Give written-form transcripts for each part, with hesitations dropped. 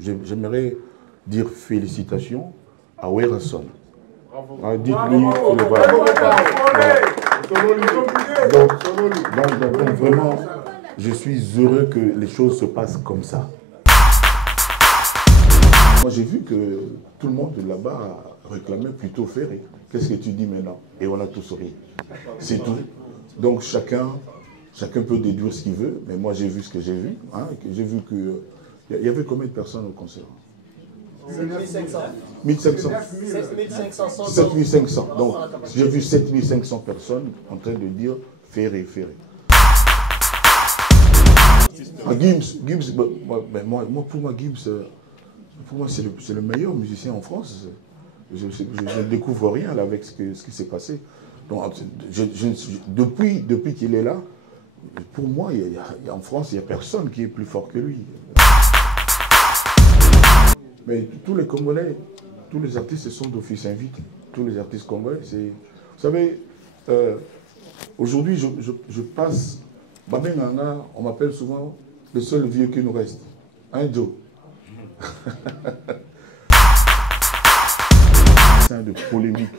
j'aimerais dire félicitations à Werason. Dites-lui, donc vraiment, je suis heureux que les choses se passent comme ça. Moi, j'ai vu que tout le monde là-bas réclamait plutôt Ferré. Qu'est-ce que tu dis maintenant? Et on a tous ri. C'est tout. Donc chacun peut déduire ce qu'il veut, mais moi j'ai vu ce que j'ai vu. Hein, j'ai vu que... Il y avait combien de personnes au concert? 7500. 1500. 7500. 7500. Donc j'ai vu 7500 personnes en train de dire Ferré, Ferré. Gims, pour moi, Gims, pour moi c'est le meilleur musicien en France. Je ne découvre rien là, avec ce qui s'est passé. Donc, depuis qu'il est là, pour moi, en France, il n'y a personne qui est plus fort que lui. Mais tous les Congolais, tous les artistes sont d'office invités. Tous les artistes congolais, c'est... Vous savez, aujourd'hui, je passe... Babenganga, on m'appelle souvent le seul vieux qui nous reste. Hein, Joe? De polémique,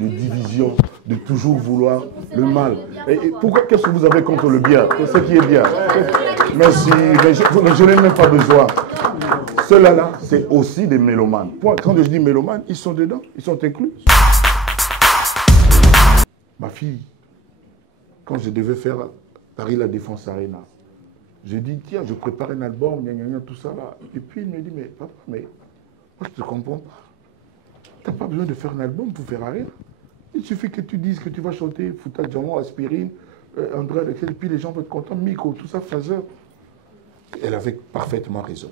de division, de toujours vouloir le mal. Et pourquoi, qu'est-ce que vous avez contre le bien? C'est ce qui est bien. Merci, mais je n'ai même pas besoin. Ceux-là, c'est aussi des mélomanes. Quand je dis mélomanes, ils sont dedans, ils sont inclus. Ma fille, quand je devais faire Paris La Défense Arena, je dis, tiens, je prépare un album, tout ça là. Et puis il me dit, mais papa, mais moi je ne te comprends pas. Tu n'as pas besoin de faire un album pour faire rire. Il suffit que tu dises que tu vas chanter Fouta Djamon, Aspirine, André, et puis les gens vont être contents, Miko, tout ça, Fazer. Elle avait parfaitement raison.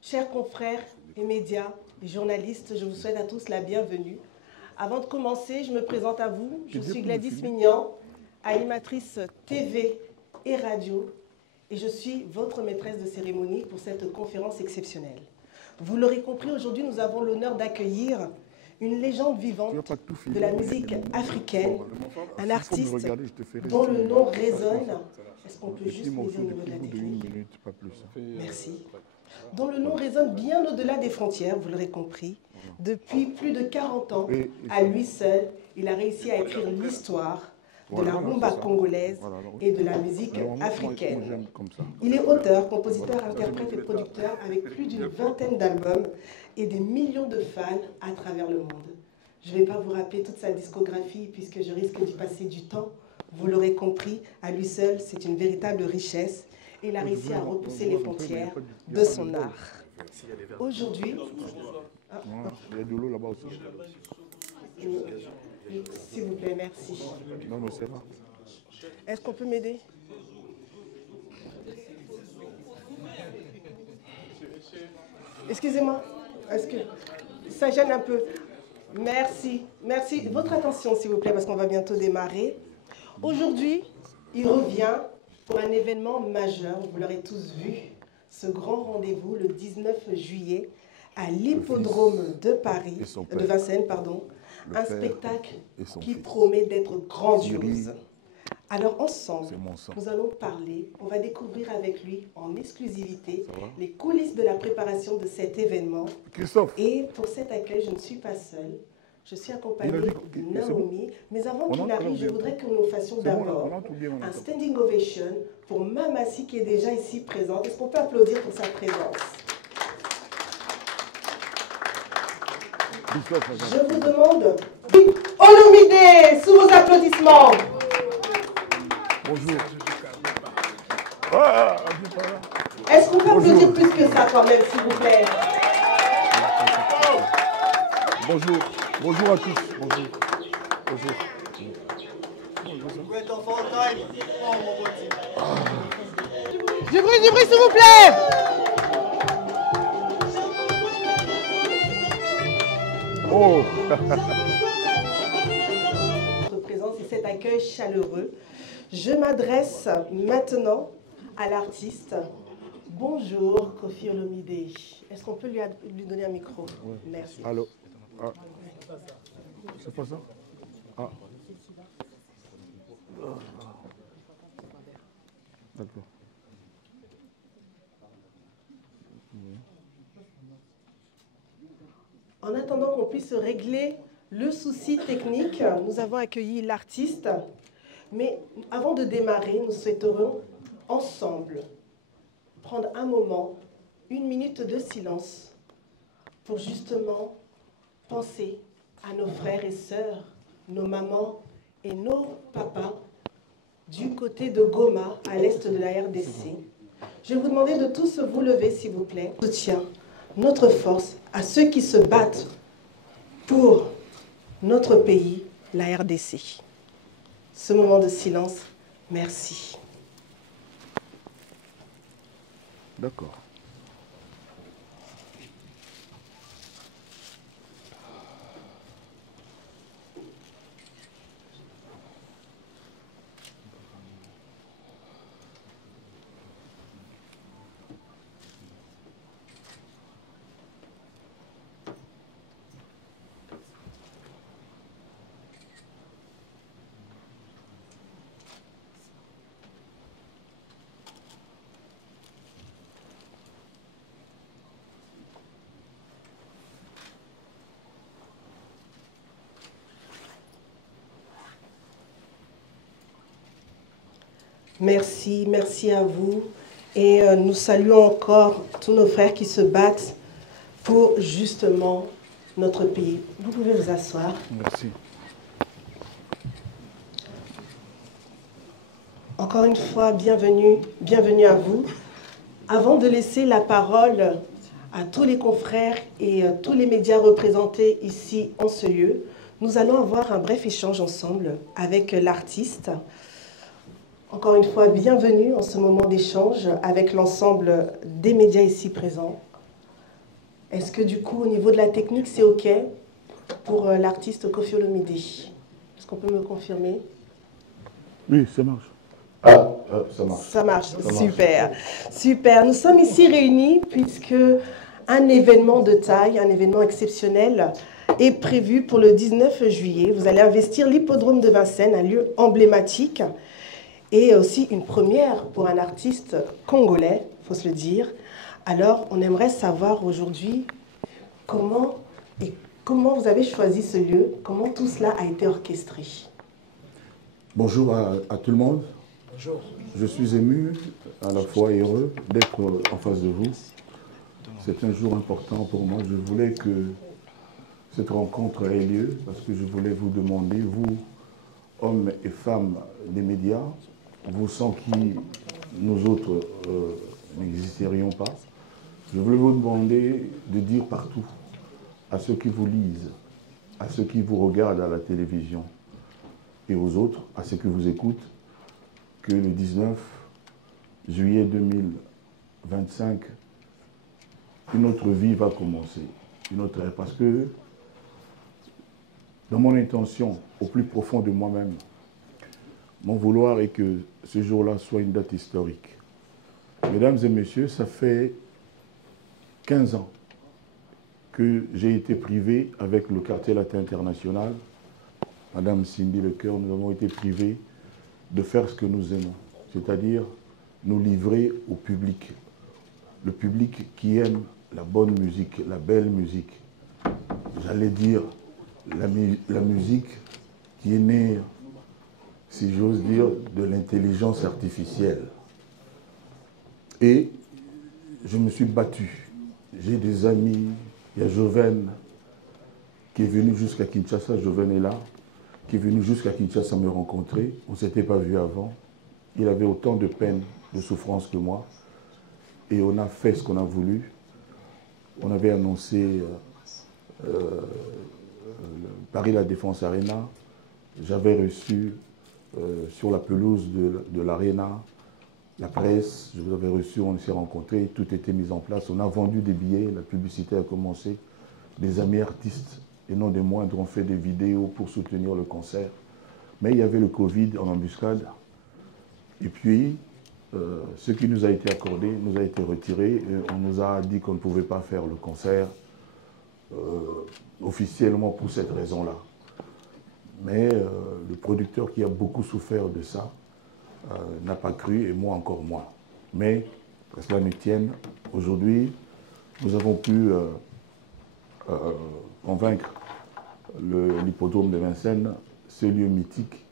Chers confrères et médias et journalistes, je vous souhaite à tous la bienvenue. Avant de commencer, je me présente à vous. Je suis Gladys Mignan, animatrice TV et radio, et je suis votre maîtresse de cérémonie pour cette conférence exceptionnelle. Vous l'aurez compris, aujourd'hui, nous avons l'honneur d'accueillir une légende vivante de la musique africaine, un artiste dont le nom résonne. Est-ce qu'on peut juste m'aider au niveau de la technique? Merci. Dont le nom résonne bien au-delà des frontières, vous l'aurez compris. Depuis plus de 40 ans, à lui seul, il a réussi à écrire l'histoire de la rumba congolaise et de la musique africaine. Il est auteur, compositeur, interprète et producteur avec plus d'une vingtaine d'albums et des millions de fans à travers le monde. Je ne vais pas vous rappeler toute sa discographie puisque je risque d'y passer du temps. Vous l'aurez compris, à lui seul, c'est une véritable richesse. Et il a réussi à repousser les frontières de son art. Aujourd'hui, Il y a de l'eau là-bas aussi. s'il vous plaît, merci. Non, mais c'est pas. Est-ce qu'on peut m'aider? Excusez-moi, est-ce que ça gêne un peu? Merci, merci. Votre attention, s'il vous plaît, parce qu'on va bientôt démarrer. Aujourd'hui, il revient pour un événement majeur, vous l'aurez tous vu, ce grand rendez-vous le 19 juillet à l'hippodrome de Paris, de Vincennes, pardon, un spectacle qui promet d'être grandiose. Alors ensemble, nous allons parler, on va découvrir avec lui en exclusivité les coulisses de la préparation de cet événement. Christophe. Et pour cet accueil, je ne suis pas seule. Je suis accompagnée de Naomi. Mais avant qu'il arrive, je voudrais que nous fassions d'abord un standing ovation pour Mamassi qui est déjà ici présente. Est-ce qu'on peut applaudir pour sa présence? Je vous demande, Olomide, sous vos applaudissements. Bonjour. Est-ce qu'on peut applaudir plus que ça quand même, s'il vous plaît? Bonjour. Bonjour à tous. Bonjour. Bonjour. Du bruit, s'il vous plaît. Oh. Votre présence et cet accueil chaleureux. Je m'adresse maintenant à l'artiste. Bonjour, Kofi Olomide. Est-ce qu'on peut lui donner un micro? Oui. Merci. Allô. Ah. C'est pas ça? Ah. D'accord. En attendant qu'on puisse régler le souci technique, nous avons accueilli l'artiste. Mais avant de démarrer, nous souhaiterions ensemble prendre un moment, 1 minute de silence pour justement penser à nos frères et sœurs, nos mamans et nos papas du côté de Goma, à l'est de la RDC. Je vais vous demander de tous vous lever, s'il vous plaît. Soutien, notre force à ceux qui se battent pour notre pays, la RDC. Ce moment de silence, merci. D'accord. Merci, merci à vous. Et nous saluons encore tous nos frères qui se battent pour justement notre pays. Vous pouvez vous asseoir. Merci. Encore une fois, bienvenue à vous. Avant de laisser la parole à tous les confrères et tous les médias représentés ici en ce lieu, nous allons avoir un bref échange ensemble avec l'artiste. Encore une fois, bienvenue en ce moment d'échange avec l'ensemble des médias ici présents. Est-ce que du coup, au niveau de la technique, c'est OK pour l'artiste Kofi Olomide? Est-ce qu'on peut me confirmer? Oui, ça marche. Ça marche. Ça marche, super. Super. Nous sommes ici réunis puisque un événement de taille, un événement exceptionnel est prévu pour le 19 juillet. Vous allez investir l'hippodrome de Vincennes, un lieu emblématique et aussi une première pour un artiste congolais, il faut se le dire. Alors, on aimerait savoir aujourd'hui comment vous avez choisi ce lieu, comment tout cela a été orchestré. Bonjour à tout le monde. Bonjour. Je suis ému, à la fois heureux d'être en face de vous. C'est un jour important pour moi. Je voulais que cette rencontre ait lieu parce que je voulais vous demander, vous, hommes et femmes des médias, vous sans qui nous autres n'existerions pas, Je voulais vous demander de dire partout, à ceux qui vous lisent, à ceux qui vous regardent à la télévision et aux autres, à ceux qui vous écoutent, que le 19 juillet 2025, une autre vie va commencer. Une autre, parce que dans mon intention, au plus profond de moi-même, mon vouloir est que ce jour-là soit une date historique. Mesdames et messieurs, ça fait 15 ans que j'ai été privé avec le Quartier Latin International. Madame Cindy Lecoeur, nous avons été privés de faire ce que nous aimons, c'est-à-dire nous livrer au public. Le public qui aime la bonne musique, la belle musique. J'allais dire la musique qui est née, si j'ose dire, de l'intelligence artificielle. Et je me suis battu. J'ai des amis, il y a Joven qui est venu jusqu'à Kinshasa, Joven est là, qui est venu jusqu'à Kinshasa me rencontrer. On ne s'était pas vu avant. Il avait autant de peine, de souffrance que moi. Et on a fait ce qu'on a voulu. On avait annoncé Paris La Défense Arena. J'avais reçu sur la pelouse de l'Arena la presse, je vous avais reçu, on s'est rencontrés, tout était mis en place. On a vendu des billets, la publicité a commencé. Des amis artistes, et non des moindres, ont fait des vidéos pour soutenir le concert. Mais il y avait le Covid en embuscade. Et puis, ce qui nous a été accordé nous a été retiré. Et on nous a dit qu'on ne pouvait pas faire le concert officiellement pour cette raison-là. Mais le producteur qui a beaucoup souffert de ça n'a pas cru, et moi encore moins. Mais, que cela ne tienne, aujourd'hui, nous avons pu convaincre l'hippodrome de Vincennes, ce lieu mythique,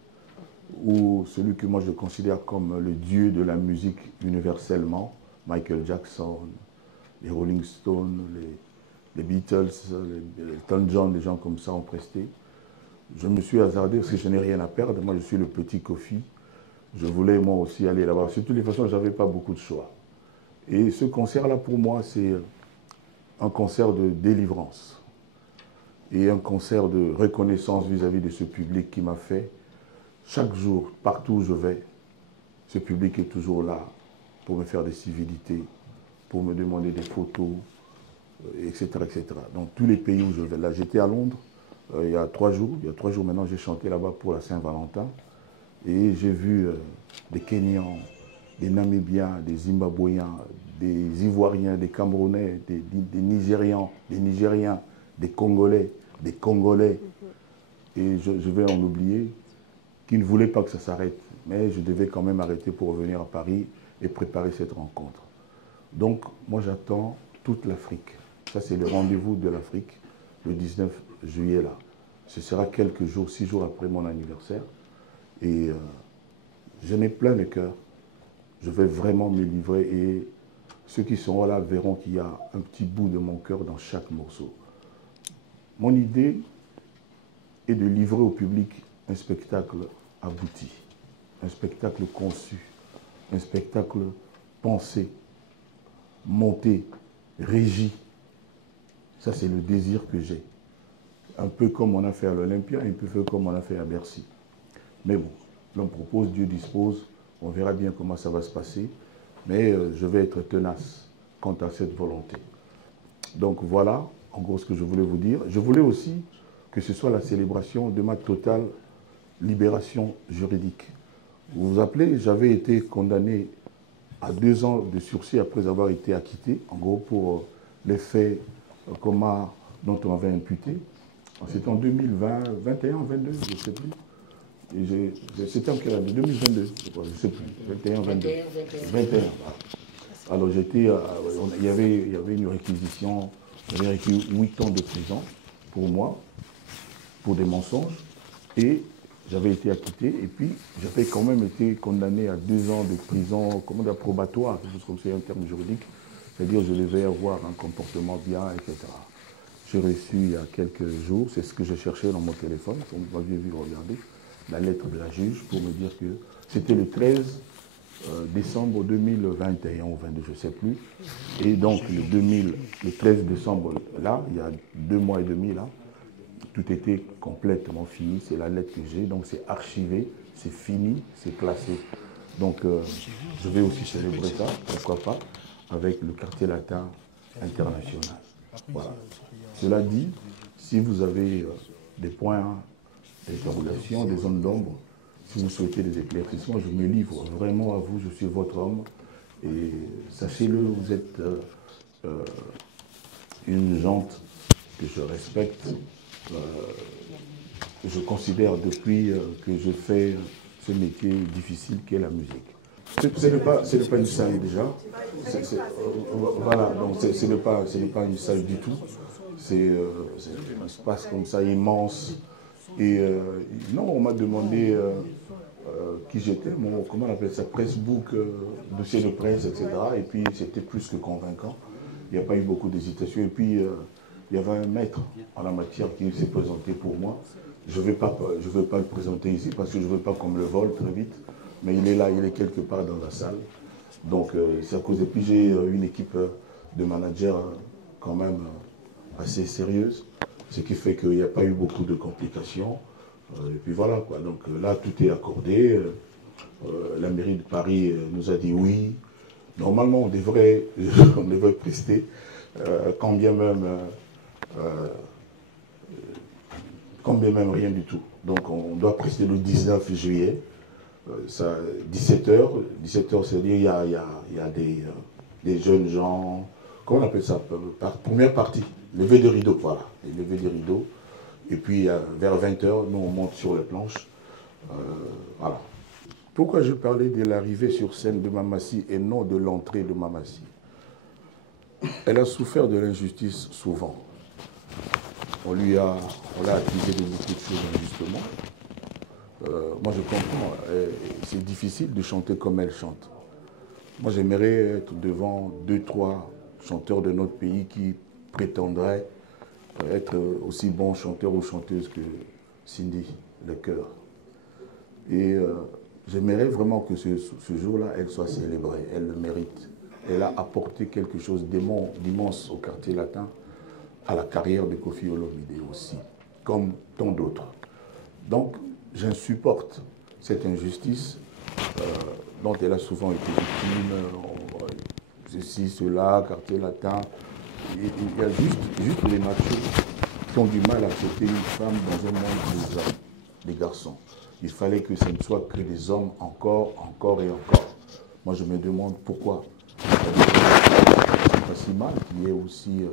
ou celui que moi je considère comme le dieu de la musique universellement, Michael Jackson, les Rolling Stones, les Beatles, les Elton John, des gens comme ça ont presté. Je me suis hasardé parce que je n'ai rien à perdre. Moi, je suis le petit Kofi. Je voulais moi aussi aller là-bas. De toutes les façons, je n'avais pas beaucoup de choix. Et ce concert-là, pour moi, c'est un concert de délivrance et un concert de reconnaissance vis-à-vis de ce public qui m'a fait. Chaque jour, partout où je vais, ce public est toujours là pour me faire des civilités, pour me demander des photos, etc., etc. Dans tous les pays où je vais. Là, j'étais à Londres il y a 3 jours. Il y a 3 jours maintenant, j'ai chanté là-bas pour la Saint-Valentin. Et j'ai vu des Kenyans, des Namibiens, des Zimbabwéens, des Ivoiriens, des Camerounais, des Nigérians, des Nigériens, des Congolais, des Congolais. Et je vais en oublier, qui ne voulaient pas que ça s'arrête. Mais je devais quand même arrêter pour revenir à Paris et préparer cette rencontre. Donc, moi, j'attends toute l'Afrique. Ça, c'est le rendez-vous de l'Afrique, le 19 juillet, là. Ce sera quelques jours, 6 jours après mon anniversaire. Et je n'ai plein le cœur. Je vais vraiment me livrer et ceux qui seront là verront qu'il y a un petit bout de mon cœur dans chaque morceau. Mon idée est de livrer au public un spectacle abouti, un spectacle conçu, un spectacle pensé, monté, régi. Ça, c'est le désir que j'ai. Un peu comme on a fait à l'Olympia, un peu comme on a fait à Bercy. Mais bon, l'on propose, Dieu dispose, on verra bien comment ça va se passer. Mais je vais être tenace quant à cette volonté. Donc voilà, en gros, ce que je voulais vous dire. Je voulais aussi que ce soit la célébration de ma totale libération juridique. Vous vous rappelez, j'avais été condamné à 2 ans de sursis après avoir été acquitté, en gros, pour les faits dont on m'avait imputé. C'était en 2020, 21, 22, je ne sais plus. C'était en quelle année? 2022, je ne sais plus. 21, 22. 21. Alors il y avait une réquisition, j'avais réquis 8 ans de prison pour moi, pour des mensonges, et j'avais été acquitté, et puis j'avais quand même été condamné à 2 ans de prison, commande probatoire, quelque chose comme ça, un terme juridique, c'est-à-dire je devais avoir un comportement bien, etc. J'ai reçu il y a quelques jours, c'est ce que je cherchais dans mon téléphone, comme vous m'aviez vu regarder, la lettre de la juge pour me dire que c'était le 13 décembre 2021 ou 22, je ne sais plus. Et donc le 13 décembre, là, il y a 2 mois et demi, là, tout était complètement fini. C'est la lettre que j'ai, donc c'est archivé, c'est fini, c'est classé. Donc je vais aussi célébrer ça, pourquoi pas, avec le quartier latin international. Voilà. Cela dit, si vous avez des points d'interrogation, des zones d'ombre, si vous souhaitez des éclaircissements, je me livre vraiment à vous, je suis votre homme. Et sachez-le, vous êtes une gente que je respecte. Je considère depuis que je fais ce métier difficile qu'est la musique. Ce n'est pas une salle déjà. Voilà, donc ce n'est pas une salle du tout. C'est un espace comme ça immense. Et non, on m'a demandé qui j'étais, comment on appelle ça, pressbook, dossier de presse, etc. Et puis c'était plus que convaincant. Il n'y a pas eu beaucoup d'hésitation. Et puis il y avait un maître en la matière qui s'est présenté pour moi. Je ne vais pas le présenter ici parce que je ne veux pas qu'on me le vole très vite. Mais il est là, il est quelque part dans la salle. Donc c'est à cause. Et puis j'ai une équipe de managers quand même assez sérieuse. Ce qui fait qu'il n'y a pas eu beaucoup de complications. Et puis voilà, quoi. Donc là, tout est accordé. La mairie de Paris nous a dit oui. Normalement, on devrait prester, quand bien même rien du tout. Donc on doit prester le 19 juillet, 17h. 17h, c'est-à-dire il y a des jeunes gens, comment on appelle ça, première partie, lever des rideaux, voilà, lever des rideaux. Et puis vers 20h, nous on monte sur les planches. Voilà. Pourquoi je parlais de l'arrivée sur scène de Mamassi et non de l'entrée de Mamassi? Elle a souffert de l'injustice souvent. On l'a accusé de beaucoup de choses injustement. Moi je comprends, c'est difficile de chanter comme elle chante. Moi j'aimerais être devant 2-3 chanteurs de notre pays qui prétendraient être aussi bons chanteurs ou chanteuses que Cindy Lecœur. Et j'aimerais vraiment que ce jour-là, elle soit célébrée, elle le mérite. Elle a apporté quelque chose d'immense au quartier latin, à la carrière de Koffi Olomide aussi, comme tant d'autres. Donc, j'insupporte cette injustice dont elle a souvent été victime, ceci, cela, quartier latin. Il y a juste les machos qui ont du mal à accepter une femme dans un monde des hommes, des garçons. Il fallait que ce ne soit que des hommes encore et encore. Moi, je me demande pourquoi. C'est pas si mal qu'il y ait aussi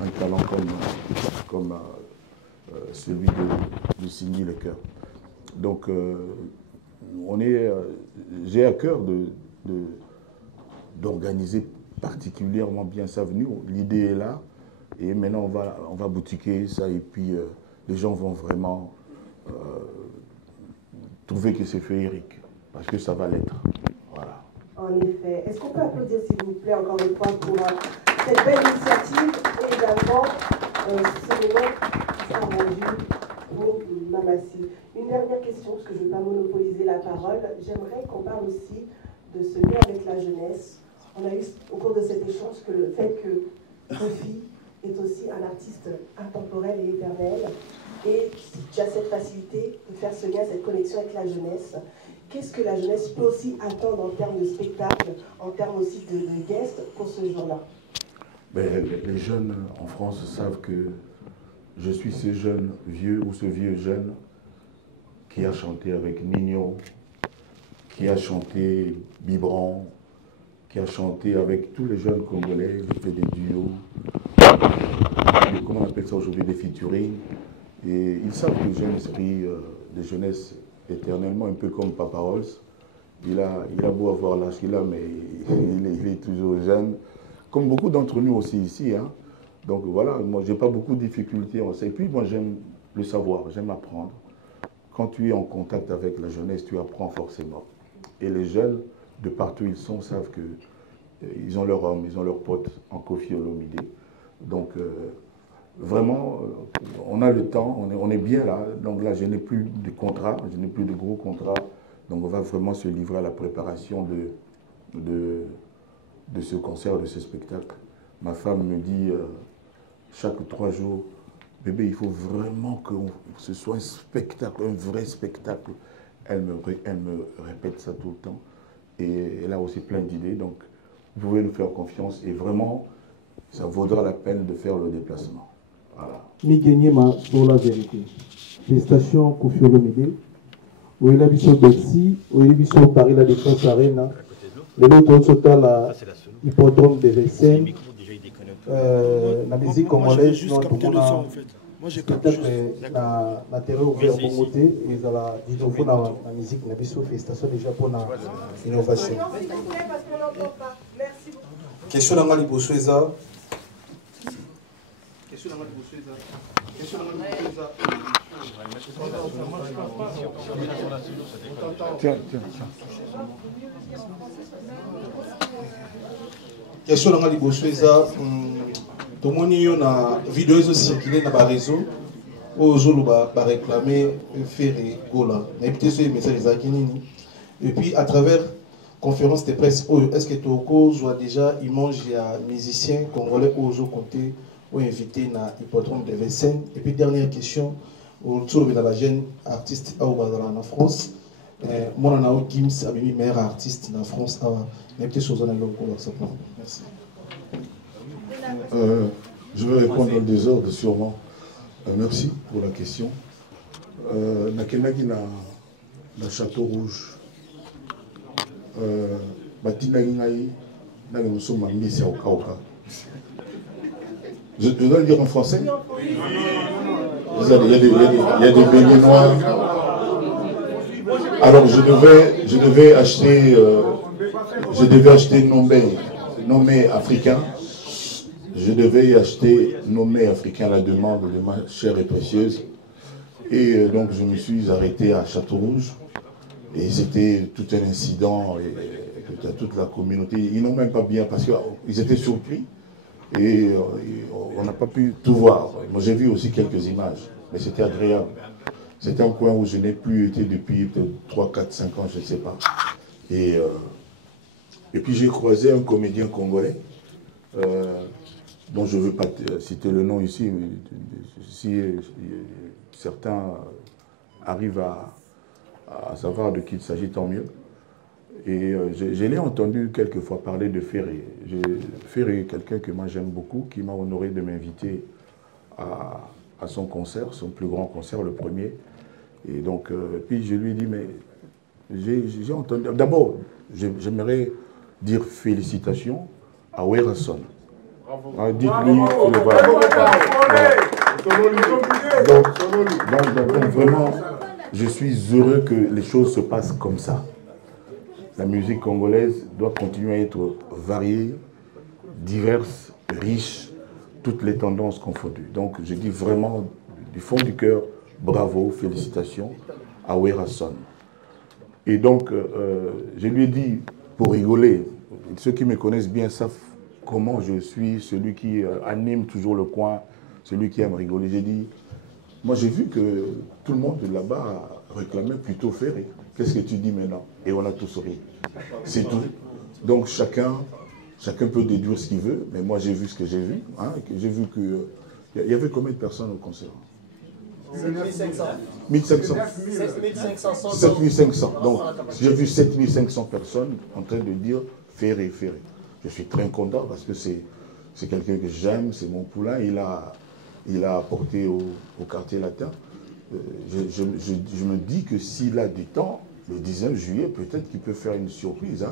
un talent comme celui de Cindy Lecœur. Donc, j'ai à cœur d'organiser particulièrement bien sa venue. L'idée est là. Et maintenant, on va boutiquer ça. Et puis, les gens vont vraiment trouver que c'est féerique. Parce que ça va l'être. Voilà. En effet. Est-ce qu'on peut applaudir, s'il vous plaît, encore une fois, pour cette belle initiative et également ce moment qui sera rendu pour Mamassi. Une dernière question, parce que je ne veux pas monopoliser la parole. J'aimerais qu'on parle aussi de ce lien avec la jeunesse. On a eu au cours de cet échange que le fait que Koffi est aussi un artiste intemporel et éternel, et tu as cette facilité de faire ce lien, cette connexion avec la jeunesse. Qu'est-ce que la jeunesse peut aussi attendre en termes de spectacle, en termes aussi de guests pour ce jour-là? Les jeunes en France savent que je suis ce jeune vieux ou ce vieux jeune qui a chanté avec Nino, qui a chanté Bibran, qui a chanté avec tous les jeunes Congolais, j'ai fait des duos, comment on appelle ça aujourd'hui, des featuring. Et ils savent que j'ai un esprit de jeunesse éternellement, un peu comme Papa Rolls. Il a beau avoir l'âge qu'il a, mais il est toujours jeune, comme beaucoup d'entre nous aussi ici. Hein. Donc voilà, moi j'ai pas beaucoup de difficultés en ça. Et puis moi j'aime le savoir, j'aime apprendre. Quand tu es en contact avec la jeunesse, tu apprends forcément. Et les jeunes, de partout ils sont, savent que ils ont leur homme, ils ont leur pote en Koffi Olomide. Donc vraiment, on a le temps, on est bien là. Donc là, je n'ai plus de contrat, je n'ai plus de gros contrats Donc on va vraiment se livrer à la préparation de ce concert, de ce spectacle. Ma femme me dit chaque 3 jours, bébé, il faut vraiment que ce soit un spectacle, un vrai spectacle. Elle me répète ça tout le temps. Et elle a aussi plein d'idées. Donc, vous pouvez nous faire confiance. Et vraiment, ça vaudra la peine de faire le déplacement. Voilà. Mikenyema sur la vérité. Félicitations, Koffi Olomide. Où il a vu sur Bercy, où il a vu sur Paris, la Défense Arena. Le autre sauta la hippodrome de Vincennes. La musique congolaise, moi j'ai peut-être la terreur ouvert pour monter et la nouveau la musique n'a pas félicitations déjà pour l'innovation. Question dans la Libosueza. Question dans la Libosueza. Question dans la Libosueza. Tiens. Question dans la Libosueza. Tout le monde a une vidéo qui circulé dans le réseau. Aux gens qui réclamer faire Gola. Et puis à travers conférence de presse, est-ce que Toko soit déjà image de musiciens congolais aux gens comptés ou invités dans l'hippodrome de Vincennes? Et puis dernière question, autour de la jeune artiste en France. Moi, je suis Gims, le meilleur artiste en France. Merci. Je vais répondre dans le désordre sûrement. Merci pour la question. Nakenaki na Château Rouge. Je dois le dire en français. Il y a des beignets noirs. Alors je devais acheter nommé africain. Je devais acheter nommé africain à la demande de ma chère et précieuse. Et donc je me suis arrêté à Château-Rouge. Et c'était tout un incident, et toute la communauté. Ils n'ont même pas bien, parce qu'ils étaient surpris. Et on n'a pas pu tout voir. Moi j'ai vu aussi quelques images, mais c'était agréable. C'était un coin où je n'ai plus été depuis peut-être 3, 4, 5 ans, je ne sais pas. Et puis j'ai croisé un comédien congolais, dont je ne veux pas citer le nom ici, mais si certains arrivent à savoir de qui il s'agit, tant mieux. Et je l'ai entendu quelques fois parler de Ferré. Ferré est quelqu'un que moi j'aime beaucoup, qui m'a honoré de m'inviter à son concert, son plus grand concert, le premier. Et donc, puis je lui ai dit, mais j'ai entendu... D'abord, j'aimerais dire félicitations à Werason. Dites-lui que donc, vraiment, je suis heureux que les choses se passent comme ça. La musique congolaise doit continuer à être variée, diverse, riche, toutes les tendances confondues. Donc je dis vraiment du fond du cœur, bravo, félicitations à Werason. Et donc je lui ai dit, pour rigoler, ceux qui me connaissent bien savent comment je suis, celui qui anime toujours le coin, celui qui aime rigoler. J'ai dit, moi j'ai vu que tout le monde là-bas réclamait plutôt Ferré. Qu'est-ce que tu dis maintenant? Et on a tous ri. C'est tout. Donc chacun peut déduire ce qu'il veut, mais moi j'ai vu ce que j'ai vu. Hein, j'ai vu qu'il y avait combien de personnes au concert? 7500. 1500. 7500. 7500. Donc j'ai vu 7500 personnes en train de dire Ferré, Ferré. Je suis très content parce que c'est quelqu'un que j'aime, c'est mon poulain. Il a apporté au quartier latin. Je me dis que s'il a du temps, le 19 juillet, peut-être qu'il peut faire une surprise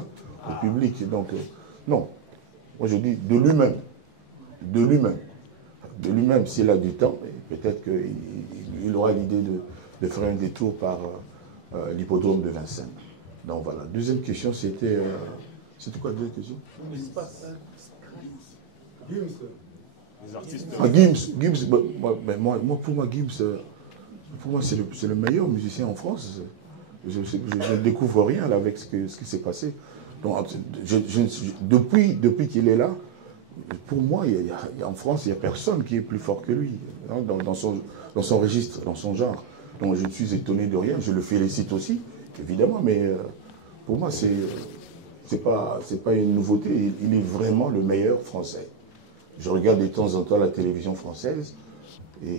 au public. Donc, non. Moi, je dis de lui-même, s'il a du temps, peut-être qu'il aura l'idée de faire un détour par l'hippodrome de Vincennes. Donc, voilà. Deuxième question, c'était... c'était quoi la deuxième question? Gims. Moi, pour moi, Gims... Pour moi, c'est le meilleur musicien en France. Je ne découvre rien là, avec ce qui s'est passé. Donc, depuis qu'il est là, pour moi, en France, il n'y a personne qui est plus fort que lui, dans son registre, dans son genre. Donc je ne suis étonné de rien, je le félicite aussi. évidemment, mais pour moi, c'est pas une nouveauté. Il est vraiment le meilleur français. Je regarde de temps en temps la télévision française, et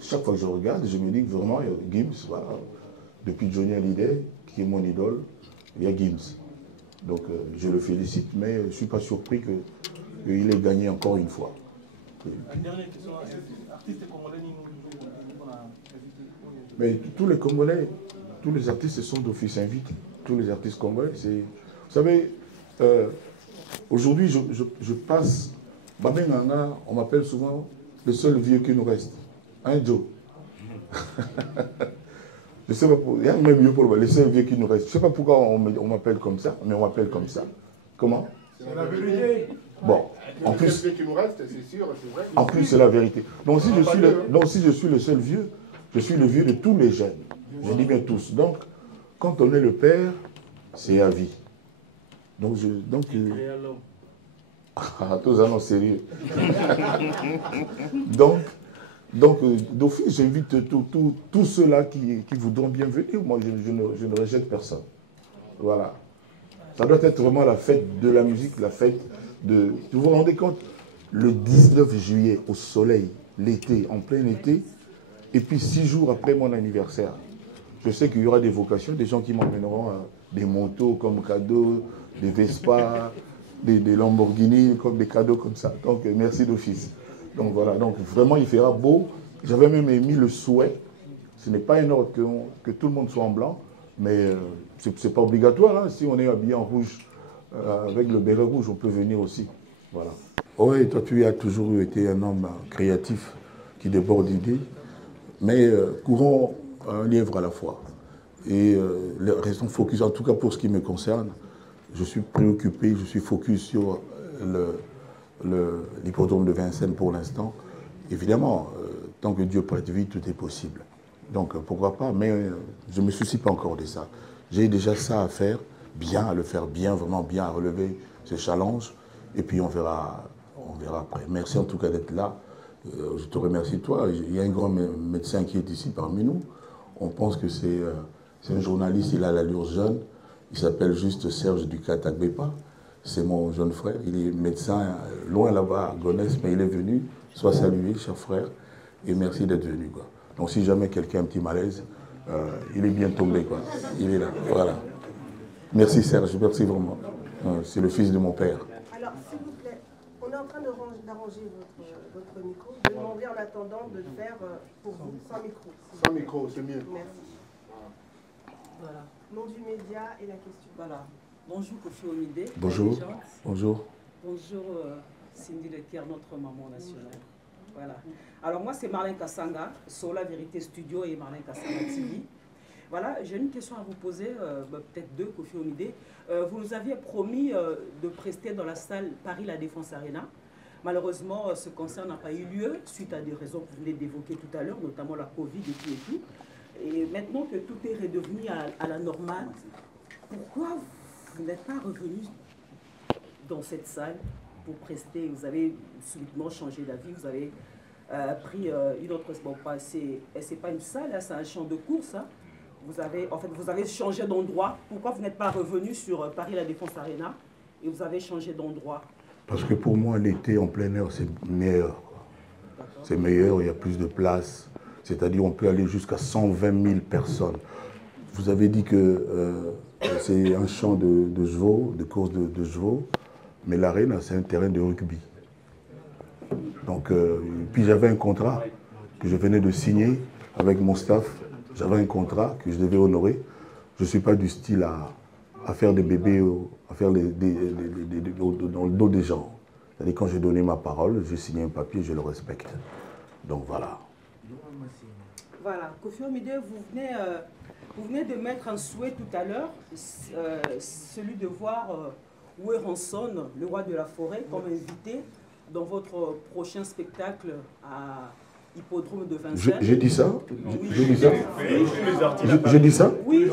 chaque fois que je regarde, je me dis que vraiment, Gims, voilà, depuis Johnny Hallyday, qui est mon idole, il y a Gims. Donc je le félicite, mais je ne suis pas surpris qu'il ait gagné encore une fois. Une dernière question, artistes congolais, mais tous les Congolais, tous les artistes sont d'office invités. Tous les artistes congolais, c'est... Vous savez, aujourd'hui, je passe... Babenganga, on m'appelle souvent le seul vieux qui nous reste. Hein, Joe? Je sais pas pourquoi. Il y a même mieux pour le seul vieux qui nous reste. Je ne sais pas pourquoi on m'appelle comme ça, mais on m'appelle comme ça. Comment? C'est la vérité. Bon, en plus... Le seul vieux qui nous reste, c'est sûr, c'est vrai. En plus, c'est la vérité. Donc si je suis le seul vieux, je suis le vieux de tous les jeunes. Je dis bien tous. Donc, quand on est le père, c'est à vie. Donc, tous allons sérieux. donc d'office, j'invite tous ceux-là qui voudront bien venir. Moi, je ne rejette personne. Voilà. Ça doit être vraiment la fête de la musique, la fête de... Vous vous rendez compte? Le 19 juillet, au soleil, l'été, en plein été, et puis 6 jours après mon anniversaire, je sais qu'il y aura des vocations, des gens qui m'emmèneront des motos comme cadeau, des Vespa, des Lamborghini, comme des cadeaux comme ça. Donc, merci d'office. Donc, voilà. Donc, vraiment, il fera beau. J'avais même émis le souhait. Ce n'est pas un ordre que tout le monde soit en blanc, mais ce n'est pas obligatoire. Hein. Si on est habillé en rouge, avec le béret rouge, on peut venir aussi. Voilà. Oui, toi, tu as toujours été un homme créatif qui déborde d'idées, mais courons un lièvre à la fois. Et restons focus, en tout cas pour ce qui me concerne, je suis préoccupé, je suis focus sur l'hippodrome de Vincennes pour l'instant. Évidemment, tant que Dieu prête vie, tout est possible. Donc pourquoi pas, mais je ne me soucie pas encore de ça. J'ai déjà ça à faire, bien, à le faire bien, vraiment bien, à relever ce challenge, et puis on verra après. Merci en tout cas d'être là. Je te remercie toi. Il y a un grand médecin qui est ici parmi nous. On pense que c'est un journaliste, il a l'allure jeune. Il s'appelle juste Serge Ducat-Agbepa. C'est mon jeune frère. Il est médecin loin là-bas à Gonesse, mais il est venu. Sois salué, cher frère, et merci d'être venu, quoi. Donc si jamais quelqu'un a un petit malaise, il est bien tombé, quoi. Il est là, voilà. Merci Serge, merci vraiment. C'est le fils de mon père. Alors, s'il vous plaît, on est en train d'arranger votre micro. Je vais demander en attendant de le faire pour vous, sans micro. Sans micro, c'est mieux. Merci. Voilà. Nom du média et la question. Voilà. Bonjour Kofi Olomide. Bonjour. Bonjour. Bonjour Cindy Leclerc, notre maman nationale. Voilà. Alors moi c'est Marlène Kassanga, sur La Vérité Studio et Marlène Kassanga TV. Voilà, j'ai une question à vous poser, peut-être deux, Kofi Olomide. Vous nous aviez promis de prester dans la salle Paris La Défense Arena. Malheureusement, ce concert n'a pas eu lieu, suite à des raisons que vous venez d'évoquer tout à l'heure, notamment la Covid et tout et tout. Et maintenant que tout est redevenu à la normale, pourquoi vous n'êtes pas revenu dans cette salle pour prester? Vous avez subitement changé d'avis, vous avez pris une autre... Bon, c'est pas une salle, hein, c'est un champ de course. Hein. Vous avez changé d'endroit. Pourquoi vous n'êtes pas revenu sur Paris La Défense Arena et vous avez changé d'endroit? Parce que pour moi, l'été en plein air, c'est meilleur. C'est meilleur, il y a plus de place. C'est-à-dire on peut aller jusqu'à 120 000 personnes. Vous avez dit que c'est un champ de chevaux, de course de chevaux, mais l'arène, c'est un terrain de rugby. Donc, puis j'avais un contrat que je venais de signer avec mon staff. J'avais un contrat que je devais honorer. Je ne suis pas du style à faire des bébés, à faire dans le dos des gens. C'est-à-dire quand j'ai donné ma parole, j'ai signé un papier, je le respecte. Donc voilà. Voilà, Kofi Olomide, vous venez de mettre un souhait tout à l'heure, celui de voir Ouéranson, le roi de la forêt, comme invité dans votre prochain spectacle hippodrome de Vincennes. J'ai dit ça? Oui. J'ai dit ça? J'ai dit ça? Oui.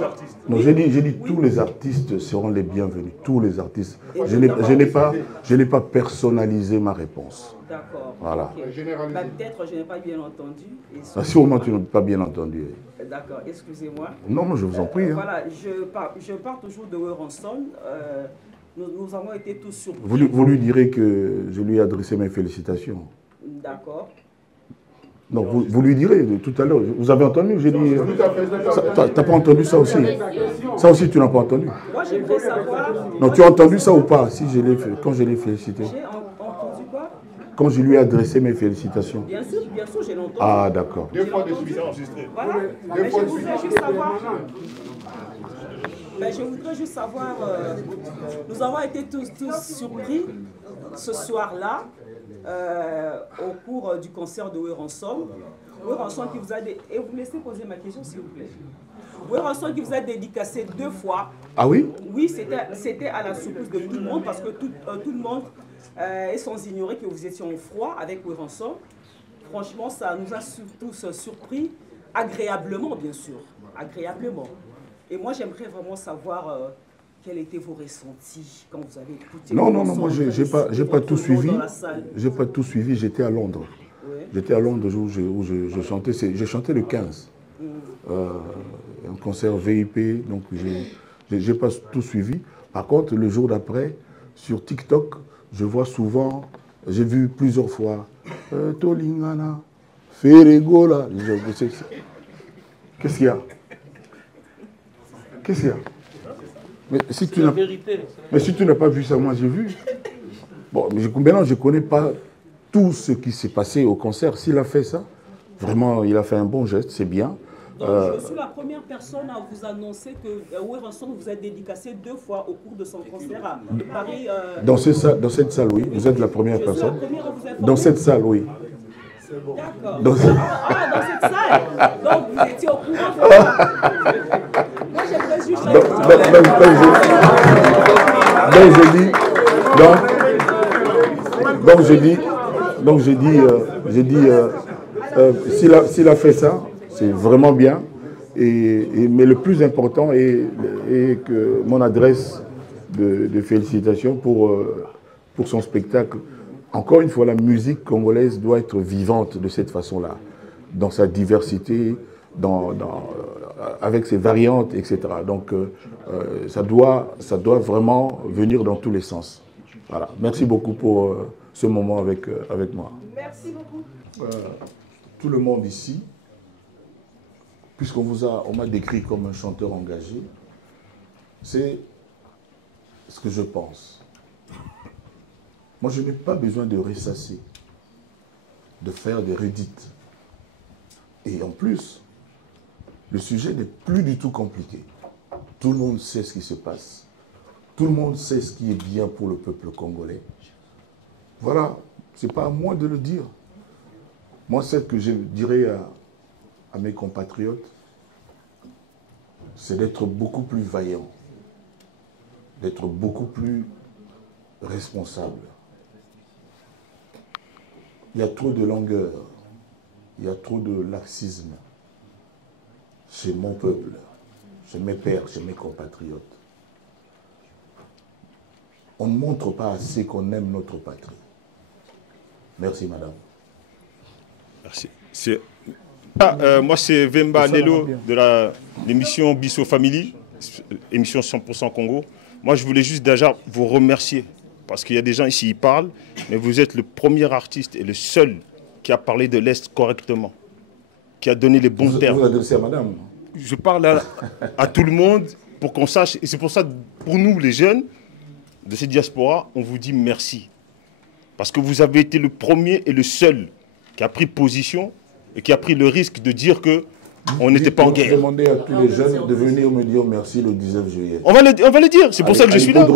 Non, j'ai dit tous les artistes seront les bienvenus. Tous les artistes. Je n'ai pas personnalisé ma réponse. D'accord. Voilà. Okay. Bah, peut-être je n'ai pas bien entendu. Sûrement tu n'as pas bien entendu. D'accord, excusez-moi. Non, moi je vous en prie. Voilà, je pars toujours de Werenson. Nous avons été tous surpris. Vous lui direz que je lui ai adressé mes félicitations. D'accord. Non, vous lui direz tout à l'heure. Vous avez entendu? J'ai dit. T'as pas entendu ça aussi? Ça aussi, tu n'as pas entendu? Moi, j'aimerais savoir. Non, tu as entendu ça ou pas? Si quand je l'ai félicité. J'ai entendu quoi? Quand je lui ai adressé mes félicitations. Bien sûr, j'ai entendu. Ah, d'accord. 2 fois de suite enregistré. Voilà. Mais je voudrais juste savoir. Je voudrais juste savoir. Nous avons été tous surpris ce soir-là. Au cours du concert de Werenson. Werenson qui vous a... Et vous me laissez poser ma question, s'il vous plaît. Werenson qui vous a dédicacé 2 fois. Ah oui? Oui, c'était à la surprise de tout le monde, parce que tout le monde est sans ignorer que vous étiez en froid avec Werenson. Franchement, ça nous a tous surpris, agréablement, bien sûr. Agréablement. Et moi, j'aimerais vraiment savoir... quels étaient vos ressentis quand vous avez écouté? Non, moi j'ai pas tout suivi. J'ai pas tout suivi, j'étais à Londres. Ouais. J'étais à Londres où je chantais, j'ai chanté le 15. Un concert VIP, donc j'ai pas tout suivi. Par contre, le jour d'après, sur TikTok, je vois souvent, j'ai vu plusieurs fois, Tolingana, Ferregola. Qu'est-ce qu'il y a? Qu'est-ce qu'il y a? Mais si tu n'as pas vu ça, moi j'ai vu. Bon, mais maintenant je ne connais pas tout ce qui s'est passé au concert. S'il a fait ça, vraiment, il a fait un bon geste, c'est bien. Donc, je suis la première personne à vous annoncer que Werenson vous a dédicacé 2 fois au cours de son concert à Paris. Dans cette salle, oui. Vous êtes la première personne. Dans cette salle, oui. D'accord. Dans cette salle. Donc vous étiez au courant. Moi j'aimerais juste s'il a fait ça, c'est vraiment bien. Mais le plus important est que mon adresse de félicitations pour son spectacle. Encore une fois, la musique congolaise doit être vivante de cette façon-là, dans sa diversité, avec ses variantes, etc. Donc, ça doit vraiment venir dans tous les sens. Voilà. Merci beaucoup pour ce moment avec moi. Merci beaucoup. Tout le monde ici, puisqu'on m'a décrit comme un chanteur engagé, c'est ce que je pense. Moi, je n'ai pas besoin de ressasser, de faire des redites. Et en plus, le sujet n'est plus du tout compliqué. Tout le monde sait ce qui se passe. Tout le monde sait ce qui est bien pour le peuple congolais. Voilà, ce n'est pas à moi de le dire. Moi, ce que je dirais à mes compatriotes, c'est d'être beaucoup plus vaillant, d'être beaucoup plus responsable. Il y a trop de langueur, il y a trop de laxisme chez mon peuple, chez mes pères, chez mes compatriotes. On ne montre pas assez qu'on aime notre patrie. Merci, madame. Merci. Moi, c'est Vemba Lelo de l'émission Bisso Family, émission 100% Congo. Moi, je voulais juste déjà vous remercier. Parce qu'il y a des gens ici, ils parlent, mais vous êtes le premier artiste et le seul qui a parlé de l'Est correctement, qui a donné les bons termes. Vous adressez à madame? Je parle à tout le monde pour qu'on sache. Et c'est pour ça, pour nous, les jeunes de cette diaspora, on vous dit merci. Parce que vous avez été le premier et le seul qui a pris position et qui a pris le risque de dire que on n'était pas en guerre. Demandez à tous les jeunes de venir me dire merci le 19 juillet. On va le dire, c'est pour ça que je suis là.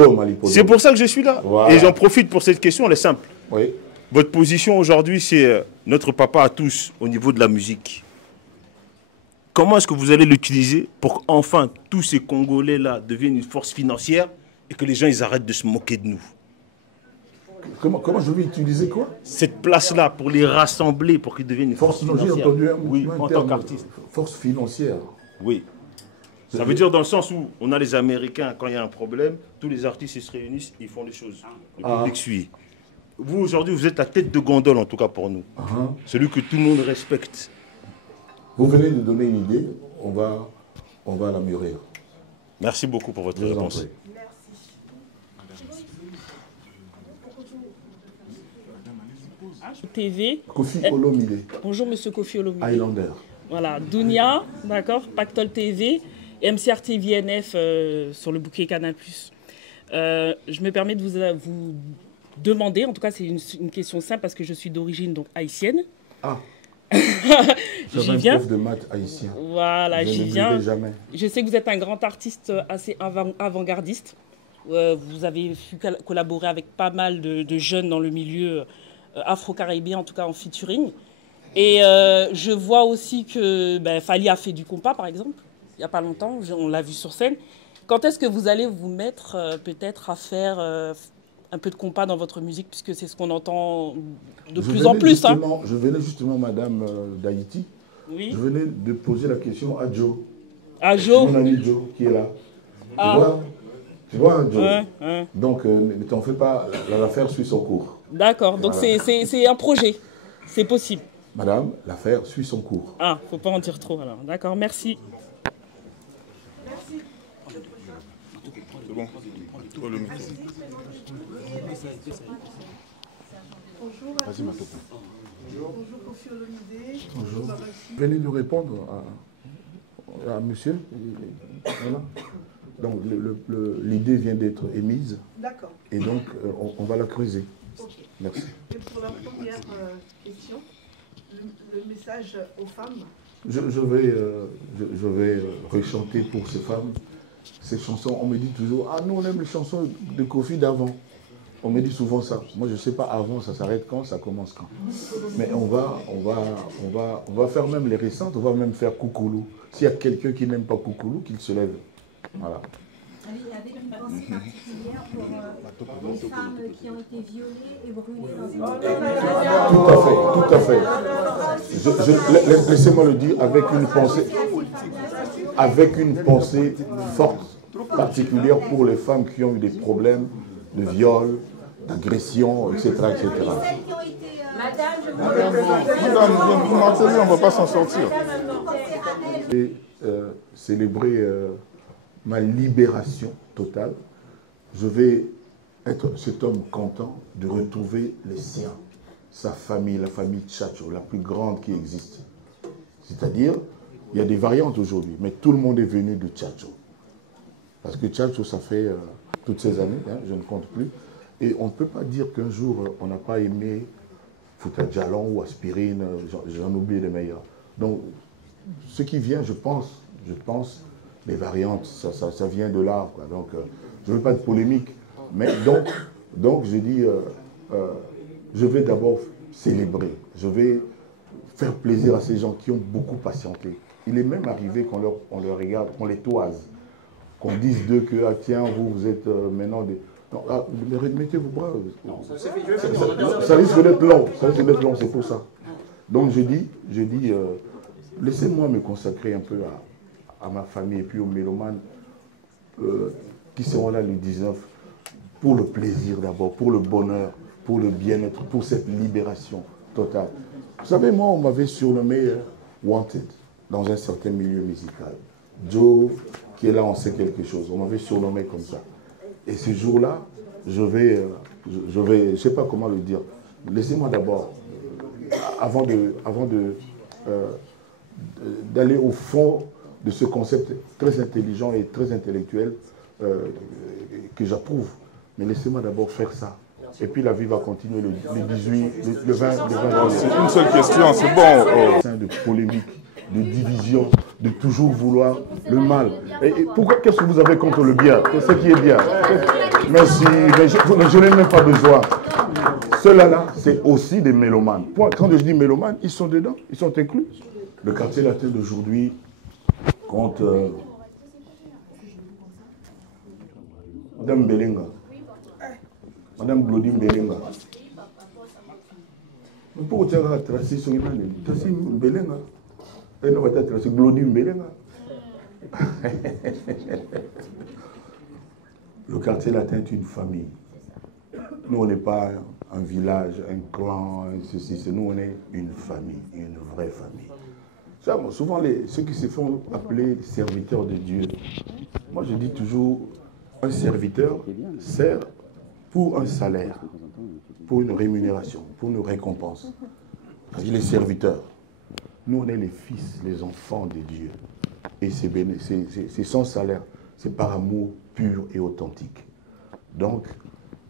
C'est pour ça que je suis là. Voilà. Et j'en profite pour cette question, elle est simple. Oui. Votre position aujourd'hui, c'est notre papa à tous au niveau de la musique. Comment est-ce que vous allez l'utiliser pour qu'enfin tous ces Congolais-là deviennent une force financière et que les gens ils arrêtent de se moquer de nous? Comment je vais utiliser quoi? Cette place-là pour les rassembler, pour qu'ils deviennent une Force force financière. J'ai financière. entendu Oui, un en terme, tant qu'artiste. Force financière. Oui. Ça veut dire dans le sens où on a les Américains, quand il y a un problème, tous les artistes ils se réunissent, ils font les choses. Le public suit. Vous, aujourd'hui, vous êtes la tête de gondole, en tout cas pour nous. Celui que tout le monde respecte. Vous venez de donner une idée, on va la mûrir. Merci beaucoup pour votre réponse. TV. Kofi Olomide. Bonjour Monsieur Kofi Olomide. Highlander. Voilà, Dunia, d'accord, Pactol TV, MCR TVNF sur le bouquet Canal+. Je me permets de vous demander, en tout cas c'est une question simple parce que je suis d'origine donc haïtienne. Ah. J'y viens. Prof de maths haïtien. Voilà, j'y viens. Jamais. Je sais que vous êtes un grand artiste assez avant-gardiste. Vous avez pu collaborer avec pas mal de jeunes dans le milieu afro-caribéen, en tout cas en featuring. Et je vois aussi que Fally a fait du compas, par exemple, il n'y a pas longtemps, on l'a vu sur scène. Quand est-ce que vous allez vous mettre peut-être à faire un peu de compas dans votre musique, puisque c'est ce qu'on entend de plus en plus. Je venais justement, madame d'Haïti, oui. Je venais de poser la question à Joe. À Joe. Mon ami Joe, qui est là. Ah. Tu vois, Joe. Donc, ne t'en fais pas, l'affaire suit son cours. D'accord, donc voilà. C'est un projet, c'est possible. Madame, l'affaire suit son cours. Ah, faut pas en dire trop alors. D'accord, merci. Merci. C'est bon. Bonjour à tous. Bonjour Kofi Olomide. Bonjour. Venez nous répondre à monsieur. Voilà. Donc l'idée vient d'être émise. D'accord. Et donc on va la creuser. Okay. Merci. Et pour la première question, le message aux femmes. Je vais rechanter pour ces femmes ces chansons. On me dit toujours, ah nous on aime les chansons de Kofi d'avant. On me dit souvent ça. Moi je ne sais pas avant, ça s'arrête quand, ça commence quand. Mais on va faire même les récentes, on va même faire Koukoulou. S'il y a quelqu'un qui n'aime pas Koukoulou, qu'il se lève. Voilà. Avec une pensée particulière pour les femmes qui ont été violées et brûlées dans une... Tout à fait. Laissez-moi le dire avec une pensée forte, particulière pour les femmes qui ont eu des problèmes de viol, d'agression, etc. Madame, vous m'entendez, on ne va pas s'en sortir. Et célébrer ma libération totale, je vais être cet homme content de retrouver les siens, sa famille, la famille Tchatcho, la plus grande qui existe. C'est-à-dire, il y a des variantes aujourd'hui, mais tout le monde est venu de Tchatcho. Parce que Tchatcho, ça fait toutes ces années, hein, je ne compte plus. Et on ne peut pas dire qu'un jour, on n'a pas aimé Fouta Djalon ou Aspirine, j'en oublie les meilleurs. Donc, ce qui vient, je pense, les variantes, ça vient de l'art. Donc, je ne veux pas de polémique. Mais donc je dis, je vais d'abord célébrer. Je vais faire plaisir à ces gens qui ont beaucoup patienté. Il est même arrivé qu'on leur regarde, qu'on les toise. Qu'on dise d'eux que, ah, tiens, vous êtes maintenant des... Non, ah, mettez vos bras. Non, ça risque d'être long. Ça risque d'être long, c'est pour ça. Donc je dis laissez-moi me consacrer un peu à ma famille et puis aux mélomanes qui seront là le 19 pour le plaisir d'abord, pour le bonheur, pour le bien-être, pour cette libération totale. Vous savez, moi, on m'avait surnommé Wanted dans un certain milieu musical. Joe, qui est là, on sait quelque chose. On m'avait surnommé comme ça. Et ce jour-là, je ne sais pas comment le dire. Laissez-moi d'abord, avant d'aller au fond de ce concept très intelligent et très intellectuel que j'approuve. Mais laissez-moi d'abord faire ça. Et puis la vie va continuer le 18, le 20. C'est une seule question, c'est bon. De polémique, de division, de toujours vouloir le mal. Et pourquoi, qu'est-ce que vous avez contre le bien? C'est ce qui est bien. Merci, mais je n'ai même pas besoin. Ceux-là, c'est aussi des mélomanes. Quand je dis mélomanes, ils sont dedans, ils sont inclus. Le quartier latin d'aujourd'hui compte Dame Belinga. Madame Glodine Belenga. Pourquoi tu as tracé son nom? Tracé Belenga. Et non, tu as tracé Glodine Belenga. Le quartier latin est une famille. Nous, on n'est pas un village, un clan, ceci, nous, on est une famille, une vraie famille. Ça, bon, souvent, ceux qui se font appeler serviteurs de Dieu, moi, je dis toujours, un serviteur sert pour un salaire, pour une rémunération, pour une récompense. Parce qu'il est serviteur. Nous, on est les fils, les enfants de Dieu. Et c'est sans salaire, c'est par amour pur et authentique. Donc,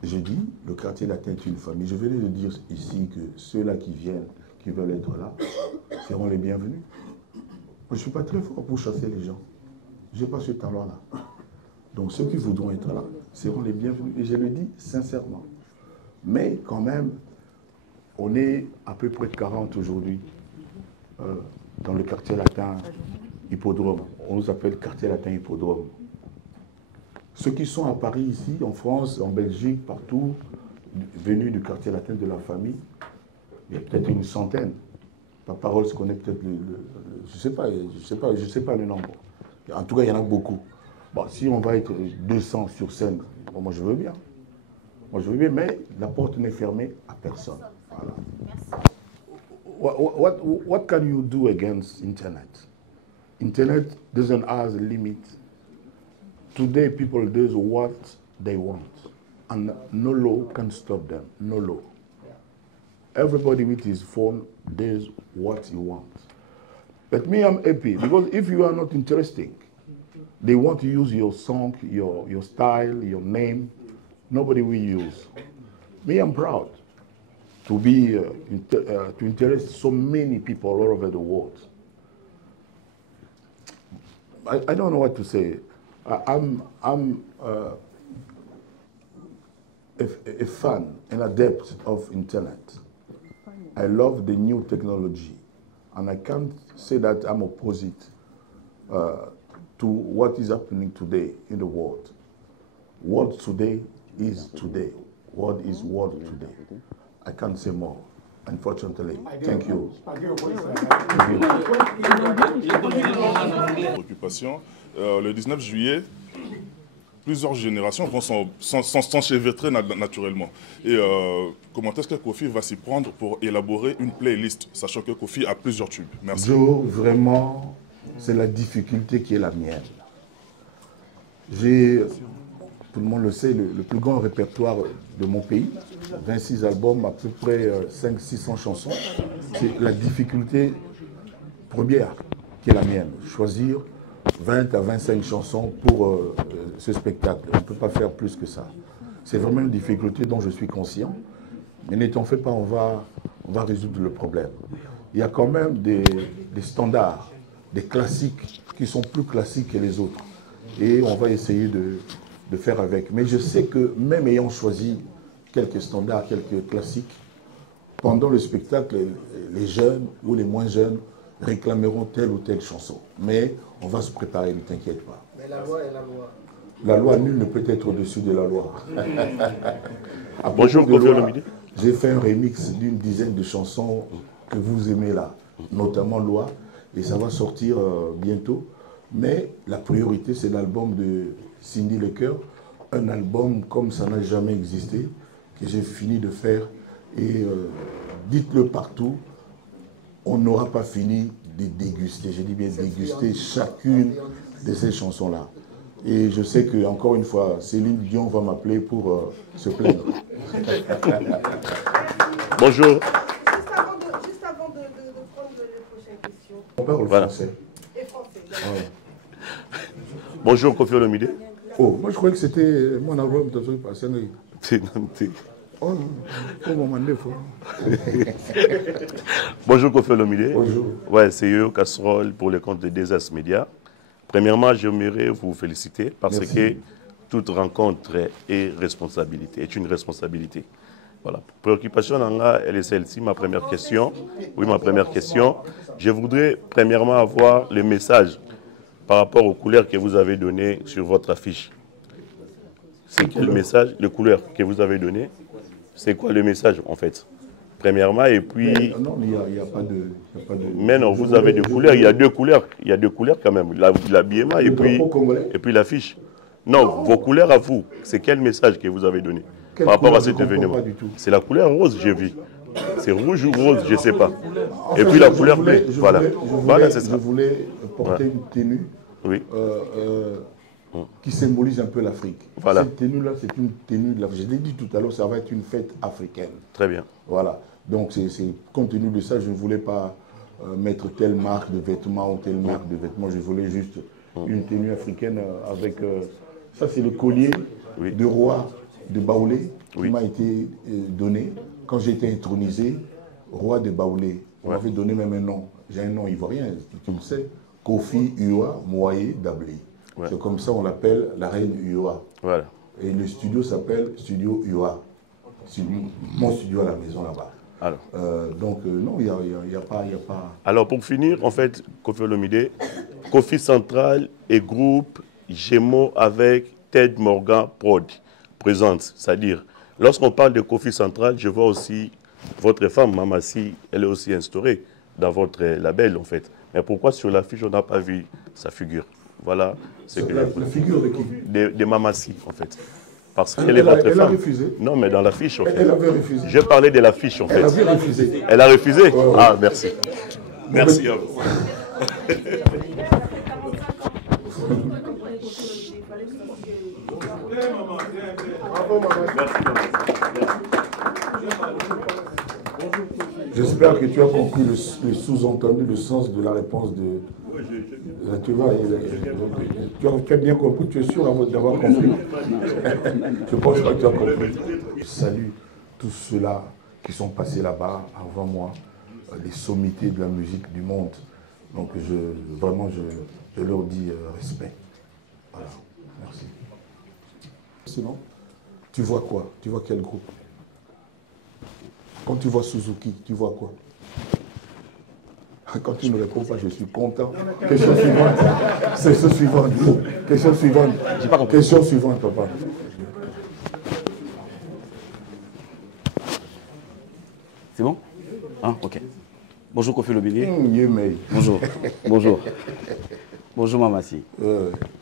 je dis, le quartier latin est une famille. Je venais de dire ici que ceux-là qui viennent, qui veulent être là, seront les bienvenus. Moi, je ne suis pas très fort pour chasser les gens. Je n'ai pas ce talent-là. Donc, ceux qui voudront être là seront les bienvenus. Et je le dis sincèrement. Mais quand même, on est à peu près 40 aujourd'hui dans le quartier latin Hippodrome. On nous appelle quartier latin Hippodrome. Ceux qui sont à Paris, ici, en France, en Belgique, partout, venus du quartier latin de la famille, il y a peut-être une centaine. Par parole, je connais peut-être je sais pas le nombre. En tout cas, il y en a beaucoup. Bon, si on va être 200 sur scène, bon, moi je veux bien. Moi je veux bien, mais la porte n'est fermée à personne. Voilà. What can you do against Internet? Internet doesn't have a limit. Today people do what they want. And no law can stop them. No law. Everybody with his phone does what he wants. But me, I'm happy, because if you are not interesting, they want to use your song, your style, your name, nobody will use. Me, I'm proud to be, to interest so many people all over the world. I don't know what to say. I'm a fan, an adept of internet. I love the new technology, and I can't say that I'm opposite to what is happening today in the world. World today is today. World is world today. I can't say more, unfortunately. Thank you. Occupation. Le 19 juillet, plusieurs générations vont s'enchevêtrer naturellement. Et comment est-ce que Kofi va s'y prendre pour élaborer une playlist, sachant que Kofi a plusieurs tubes? Merci. Joe, vraiment, c'est la difficulté qui est la mienne. J'ai, tout le monde le sait, le plus grand répertoire de mon pays, 26 albums, à peu près 500-600 chansons. C'est la difficulté première qui est la mienne, choisir 20 à 25 chansons pour ce spectacle. On ne peut pas faire plus que ça. C'est vraiment une difficulté dont je suis conscient. Mais n'étant fait pas, on va résoudre le problème. Il y a quand même des standards, des classiques qui sont plus classiques que les autres. Et on va essayer de faire avec. Mais je sais que même ayant choisi quelques standards, quelques classiques, pendant le spectacle, les jeunes ou les moins jeunes réclameront telle ou telle chanson. Mais on va se préparer, ne t'inquiète pas. Mais la loi est la loi. La loi, nul ne peut être au-dessus de la loi. Bonjour, Kofi Olomide. J'ai fait un remix d'une dizaine de chansons que vous aimez là, notamment Loi, et ça va sortir bientôt. Mais la priorité, c'est l'album de Cindy Lecoeur, un album comme ça n'a jamais existé, que j'ai fini de faire. Et dites-le partout, on n'aura pas fini de déguster, je dis bien déguster chacune de ces chansons-là. Et je sais que, encore une fois, Céline Dion va m'appeler pour se plaindre. Bonjour. Juste avant de prendre les prochaines questions. On parle français. Et français. Ouais. Bonjour, Kofi Olomide. Oh, moi je croyais que c'était mon album de truc passé. Oh non, comment m'en faut. Bonjour, Kofi Olomide. Bonjour. Ouais, c'est Yo Casserole pour le compte de Desas Média. Premièrement, j'aimerais vous féliciter parce Merci. que toute rencontre est responsabilité, est une responsabilité. Voilà. Préoccupation, elle est celle-ci. Ma première question. Oui, ma première question. Je voudrais premièrement avoir le message par rapport aux couleurs que vous avez données sur votre affiche. c'est quel message, les couleurs que vous avez données, c'est quoi le message en fait? Premièrement, et puis... Non, il n'y a pas de... Mais non, vous avez des couleurs, il y a deux couleurs quand même, l'habillement et puis l'affiche. Non, vos couleurs à vous, c'est quel message que vous avez donné par rapport à cet événement? C'est la couleur rose, j'ai vu. C'est rouge ou rose, je ne sais pas. Et puis la couleur bleue, voilà. Voilà, c'est ça. Je voulais porter une tenue qui symbolise un peu l'Afrique. Voilà. Cette tenue-là, c'est une tenue de l'Afrique. Je l'ai dit tout à l'heure, ça va être une fête africaine. Très bien. Voilà. Donc, compte tenu de ça, je ne voulais pas mettre telle marque de vêtements ou telle marque de vêtements. Je voulais juste une tenue africaine avec... ça, c'est le collier de roi de Baoulé qui m'a été donné quand j'ai été intronisé roi de Baoulé. On m'avait donné même un nom. J'ai un nom ivoirien, tu le sais. Kofi Uwa Moye Dablé. C'est comme ça on l'appelle la reine Uwa. Voilà. Et le studio s'appelle Studio Uwa. Mon studio à la maison là-bas. Alors. Donc non, il n'y a pas... Alors pour finir, en fait, Kofi Olomide, Kofi Central et groupe Gémeaux avec Ted Morgan Prod présente. C'est-à-dire, lorsqu'on parle de Kofi Central, je vois aussi votre femme, Mamassi, elle est aussi instaurée dans votre label en fait. Mais pourquoi sur l'affiche on n'a pas vu sa figure? Voilà. La figure de qui? De Mamassi en fait. Parce qu'elle est votre femme. Elle a refusé. Non, mais dans l'affiche, en fait. Elle avait refusé. Je parlais de l'affiche, en fait. Elle avait refusé. Elle a refusé? Ouais. Ah, merci. Merci à vous. J'espère que tu as compris le sous-entendu, le sens de la réponse de... Tu vois, tu as bien compris, tu es sûr d'avoir compris. Je pense que tu as compris. Je salue tous ceux-là qui sont passés là-bas avant moi, les sommités de la musique du monde. Donc vraiment, je leur dis respect. Voilà, merci. Sinon, tu vois quoi? Tu vois quel groupe? Quand tu vois Suzuki, tu vois quoi? Quand tu ne réponds pas, je suis content. Question suivante. Question suivante. Question suivante. J'ai pas compris. Question suivante, papa. C'est bon? Ah, ok. Bonjour Kofi Olomide. Bonjour. Bonjour. Bonjour Mamassi.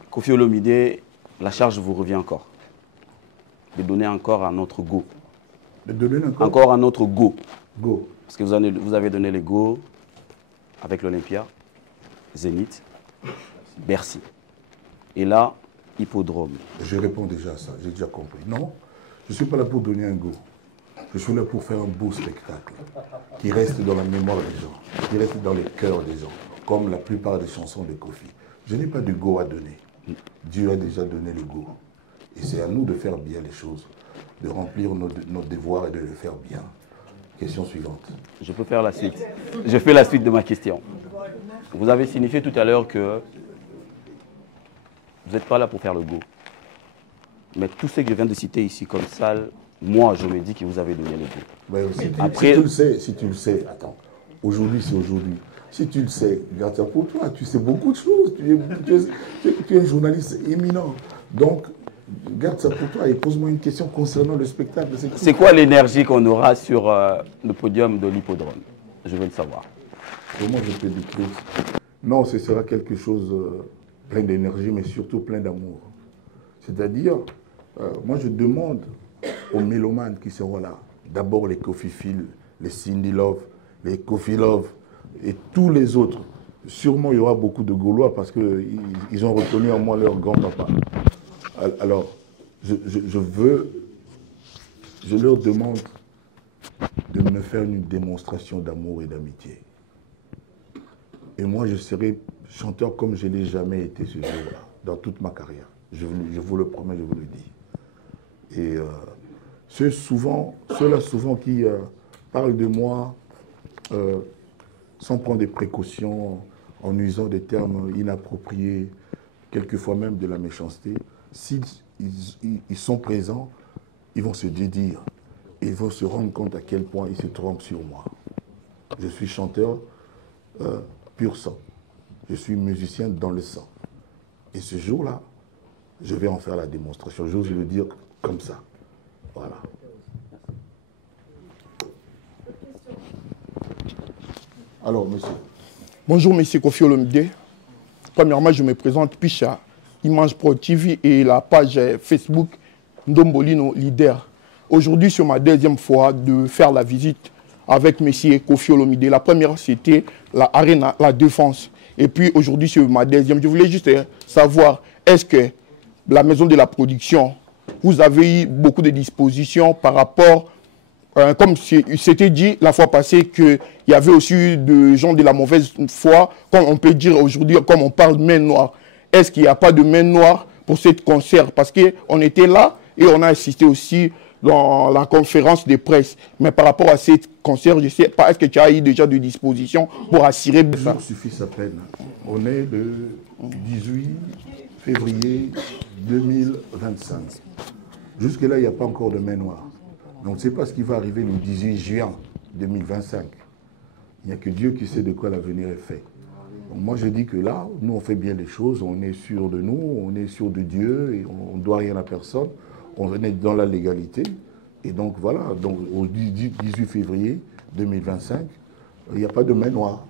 Kofi Olomide, la charge vous revient encore. De donner encore un autre go. De donner encore un autre go. Go. Parce que vous avez donné les go avec l'Olympia, Zénith, Bercy. Et là, Hippodrome. Je réponds déjà à ça, j'ai déjà compris. Non, je ne suis pas là pour donner un go. Je suis là pour faire un beau spectacle qui reste dans la mémoire des gens, qui reste dans les cœurs des gens, comme la plupart des chansons de Kofi. Je n'ai pas de go à donner. Dieu a déjà donné le go. Et c'est à nous de faire bien les choses, de remplir nos devoirs et de le faire bien. Question suivante. Je peux faire la suite. Je fais la suite de ma question. Vous avez signifié tout à l'heure que vous n'êtes pas là pour faire le go. Mais tout ce que je viens de citer ici comme salle, moi, je me dis que vous avez donné le go. Après, si tu le sais, attends, aujourd'hui c'est aujourd'hui. Si tu le sais, garde ça pour toi, tu sais beaucoup de choses. Tu es un journaliste éminent. Donc, garde ça pour toi et pose-moi une question concernant le spectacle. C'est quoi l'énergie qu'on aura sur le podium de l'Hippodrome? Je veux le savoir. Comment je peux décrire? Non, ce sera quelque chose plein d'énergie, mais surtout plein d'amour. C'est-à-dire, moi je demande aux mélomanes qui seront là, d'abord les Kofi Phil, les Cindy Love, les Kofi Love et tous les autres. Sûrement il y aura beaucoup de Gaulois parce qu'ils ont reconnu en moi leur grand-papa. Alors, je leur demande de me faire une démonstration d'amour et d'amitié. Et moi, je serai chanteur comme je ne l'ai jamais été ce jour-là, dans toute ma carrière. Je vous le promets, je vous le dis. Et ceux-là souvent qui parlent de moi sans prendre des précautions, en usant des termes inappropriés, quelquefois même de la méchanceté, s'ils sont présents, ils vont se dédire et ils vont se rendre compte à quel point ils se trompent sur moi. Je suis chanteur pur sang. Je suis musicien dans le sang. Et ce jour-là, je vais en faire la démonstration. J'ose le dire comme ça. Voilà. Alors, monsieur. Bonjour, monsieur Kofi Olomide. Premièrement, je me présente Picha, Image Pro TV et la page Facebook Ndombolino Leader. Aujourd'hui, c'est ma deuxième fois de faire la visite avec monsieur Kofi Olomide. La première, c'était la Arena, la Défense. Et puis aujourd'hui, c'est ma deuxième. Je voulais juste savoir, est-ce que la maison de la production, vous avez eu beaucoup de dispositions par rapport, comme c'était dit la fois passée, qu'il y avait aussi des gens de la mauvaise foi, comme on peut dire aujourd'hui, comme on parle de main noire. Est-ce qu'il n'y a pas de main noire pour ce concert? Parce qu'on était là et on a assisté aussi dans la conférence de presse. Mais par rapport à ce concert, je ne sais pas, est-ce que tu as eu déjà des dispositions pour assurer ça? Ça suffit sa peine. On est le 18 février 2025. Jusque-là, il n'y a pas encore de main noire. Mais on ne sait pas ce qui va arriver le 18 juin 2025. Il n'y a que Dieu qui sait de quoi l'avenir est fait. Donc moi, je dis que là, nous, on fait bien les choses. On est sûr de nous, on est sûr de Dieu et on ne doit rien à personne. On est dans la légalité. Et donc, voilà. Donc, au 18 février 2025, il n'y a pas de main noire.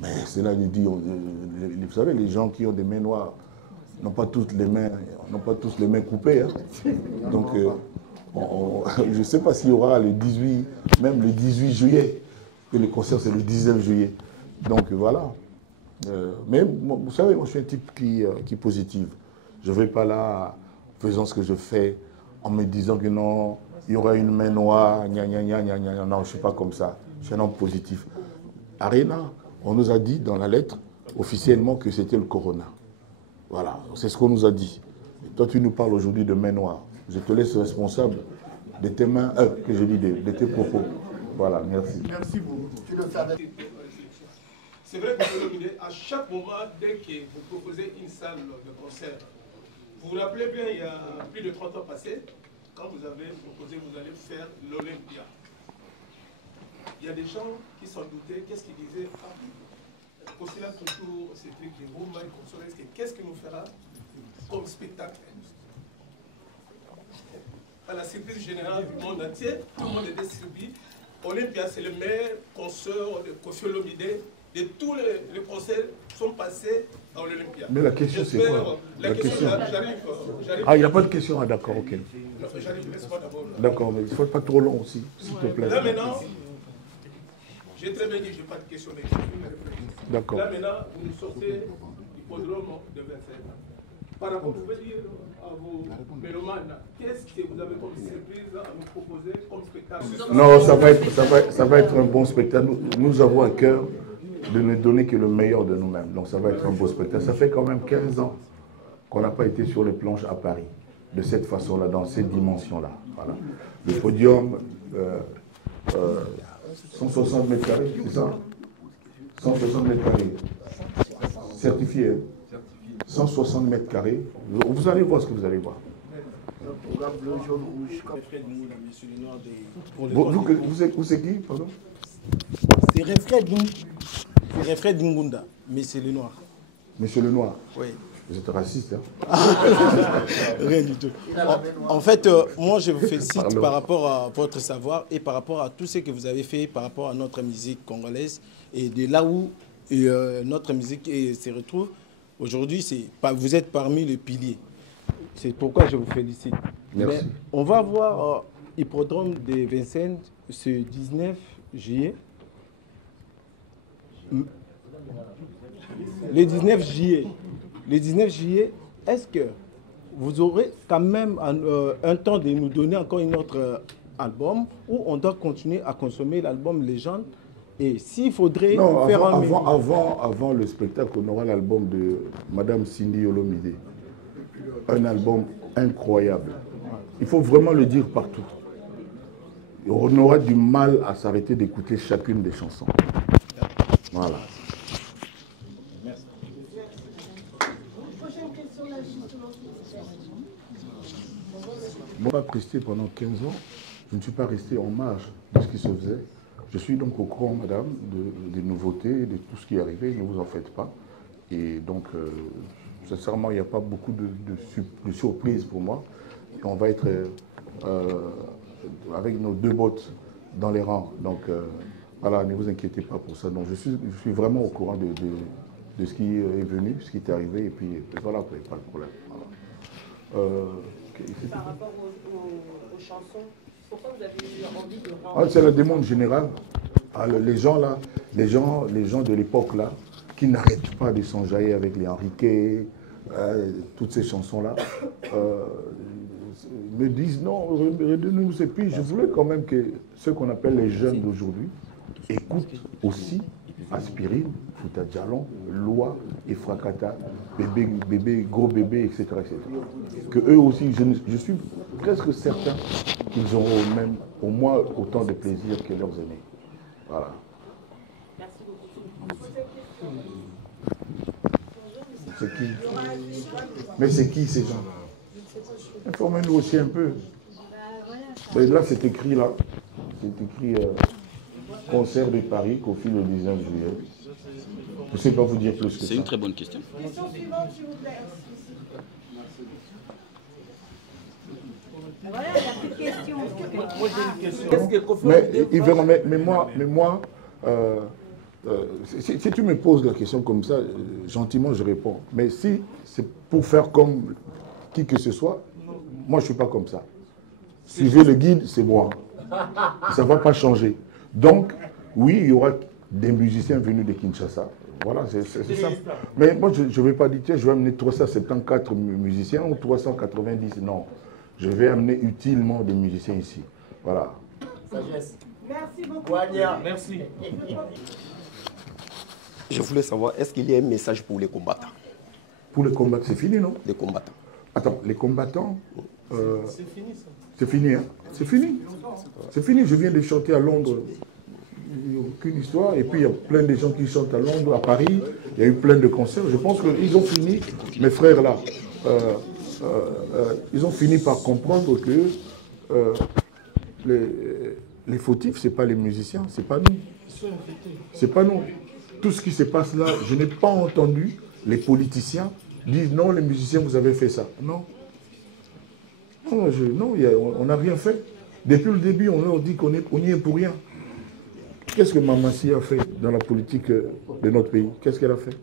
Mais c'est là, il dit, vous savez, les gens qui ont des mains noires n'ont pas tous les mains coupées. Hein. Donc, je ne sais pas s'il y aura le 18, même le 18 juillet, que le concert c'est le 19 juillet. Donc voilà. Mais vous savez, moi je suis un type qui est positif. Je ne vais pas là faisant ce que je fais en me disant que non, il y aura une main noire, gna gna gna gna gna. Non, je ne suis pas comme ça. Je suis un homme positif. Arena, on nous a dit dans la lettre officiellement que c'était le corona. Voilà, c'est ce qu'on nous a dit. Et toi, tu nous parles aujourd'hui de main noire. Je te laisse responsable de tes mains, que je dis, de tes propos. Voilà, merci. Merci beaucoup. Tu le savais. C'est vrai que à chaque moment, dès que vous proposez une salle de concert, vous vous rappelez bien, il y a plus de 30 ans passés, quand vous avez proposé, vous allez faire l'Olympia. Il y a des gens qui s'en doutaient, qu'est-ce qu'ils disaient? Aussi là, toujours ces trucs de Rouma et Consoles, qu'est-ce qu'il nous fera comme spectacle? À la surprise générale du monde entier, tout le monde était surpris. Olympia, c'est le meilleur concert de Kofi Olomide. De tous les concerts sont passés à l'Olympia. Mais la question, c'est quoi? La question, j'arrive. Ah, il n'y a pas de question? Ah, d'accord, ok. J'arrive, laisse-moi d'abord. D'accord, mais il ne faut pas trop long aussi, s'il te plaît. Là maintenant, j'ai très bien dit que je n'ai pas de question. D'accord. Là maintenant, vous nous sortez du podrome de 27 ans. Par rapport, vous pouvez dire à vos mélomanes, qu'est-ce que vous avez comme surprise à nous proposer comme spectacle? Non, ça va être un bon spectacle. Nous avons à cœur de ne donner que le meilleur de nous-mêmes. Donc ça va être un beau spectacle. Ça fait quand même 15 ans qu'on n'a pas été sur les planches à Paris, de cette façon-là, dans cette dimension-là. Voilà. Le podium, 160 mètres carrés, c'est ça? 160 mètres carrés. Certifié. 160 mètres carrés. Vous allez voir ce que vous allez voir. Vous c'est qui, pardon? C'est Refred Ngunda, Monsieur le Noir. Monsieur le Noir? Oui. Vous êtes raciste, hein? Rien du tout. En fait, moi, je vous félicite par rapport à votre savoir et par rapport à tout ce que vous avez fait par rapport à notre musique congolaise et de là où notre musique se retrouve. Aujourd'hui, vous êtes parmi les piliers. C'est pourquoi je vous félicite. Merci. Mais on va voir l'hippodrome de Vincennes ce 19 juillet. Le 19 juillet, est-ce que vous aurez quand même un temps de nous donner encore un autre album ou on doit continuer à consommer l'album Légende? Et s'il faudrait faire avant le spectacle, on aura l'album de Madame Cindy Olomide. Un album incroyable. Il faut vraiment le dire partout. On aura du mal à s'arrêter d'écouter chacune des chansons. Voilà. Merci. Prochaine question là, justement. Moi, je suis resté pendant 15 ans. Je ne suis pas resté en marge de ce qui se faisait. Je suis donc au courant, madame, des nouveautés, de tout ce qui est arrivé. Ne vous en faites pas. Et donc, sincèrement, il n'y a pas beaucoup de surprises pour moi. Et on va être avec nos 2 bottes dans les rangs. Donc, voilà, ne vous inquiétez pas pour ça. Donc, je suis vraiment au courant de ce qui est venu, ce qui est arrivé. Et puis, voilà, pas de problème. Voilà. Par rapport aux chansons, pourquoi vous avez eu envie de rendre... C'est la demande générale. Les gens là, les gens de l'époque là, qui n'arrêtent pas de s'enjailler avec les Henriquet, toutes ces chansons-là, me disent non, redonnez-nous. Et puis je voulais quand même que ceux qu'on appelle les jeunes d'aujourd'hui écoutent aussi Aspirine, Fouta Djalon, Loi et Fracata, bébé, gros bébé, etc. Que eux aussi, je suis presque certain qu'ils auront même, au moins autant de plaisir que leurs aînés. Voilà. Merci beaucoup. C'est qui? Mais c'est qui ces gens? Informez-nous aussi un peu. Là, c'est écrit là. C'est écrit concert de Paris qu'au fil le 19 juillet. Je ne sais pas vous dire plus que ça. C'est une très bonne question. Question suivante, s'il vous plaît. Voilà, il n'y a plus de questions. Moi, j'ai une question. Mais moi, si tu me poses la question comme ça, gentiment, je réponds. Mais si c'est pour faire comme qui que ce soit, moi, je ne suis pas comme ça. Suivez le guide, c'est moi. Ça ne va pas changer. Donc, oui, il y aura des musiciens venus de Kinshasa. Voilà, c'est ça. Mais moi, je ne vais pas dire, tiens, je vais amener 374 musiciens ou 390. Non. Je vais amener utilement des musiciens ici. Voilà. Sagesse. Merci beaucoup. Merci. Je voulais savoir, est-ce qu'il y a un message pour les combattants? Pour les combattants, c'est fini, non? Les combattants. Attends, les combattants... C'est fini, ça. C'est fini, hein? C'est fini. C'est fini. Je viens de chanter à Londres. Il n'y a aucune histoire. Et puis, il y a plein de gens qui chantent à Londres, à Paris. Il y a eu plein de concerts. Je pense qu'ils ont fini, mes frères là, ils ont fini par comprendre que les fautifs, ce n'est pas les musiciens, ce n'est pas nous. C'est pas nous. Tout ce qui se passe là, je n'ai pas entendu les politiciens dire non, les musiciens, vous avez fait ça. Non. Non, on n'a rien fait. Depuis le début, on leur dit qu'on y est pour rien. Qu'est-ce que Mamassi a fait dans la politique de notre pays? Qu'est-ce qu'elle a fait?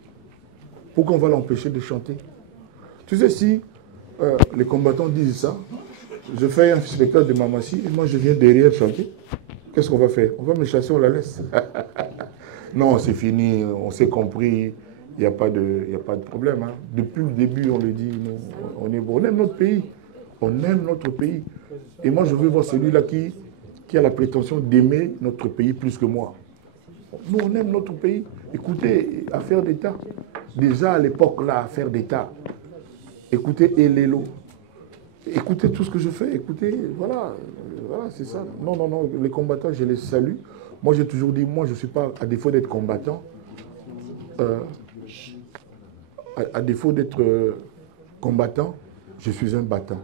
Pourquoi on va l'empêcher de chanter? Tu sais, si les combattants disent ça, je fais un spectacle de Mamassi et moi je viens derrière chanter, qu'est-ce qu'on va faire? On va me chasser, on la laisse. Non, c'est fini, on s'est compris, il n'y a pas de problème. Hein. Depuis le début, on le dit, nous, on aime notre pays. On aime notre pays. Et moi, je veux voir celui-là qui a la prétention d'aimer notre pays plus que moi. Nous, on aime notre pays. Écoutez, affaire d'État. Déjà à l'époque, là, affaire d'État. Écoutez Elelo. Écoutez tout ce que je fais. Écoutez, voilà c'est ça. Non, les combattants, je les salue. Moi, j'ai toujours dit, moi, je ne suis pas, à défaut d'être combattant, à défaut d'être combattant, je suis un battant.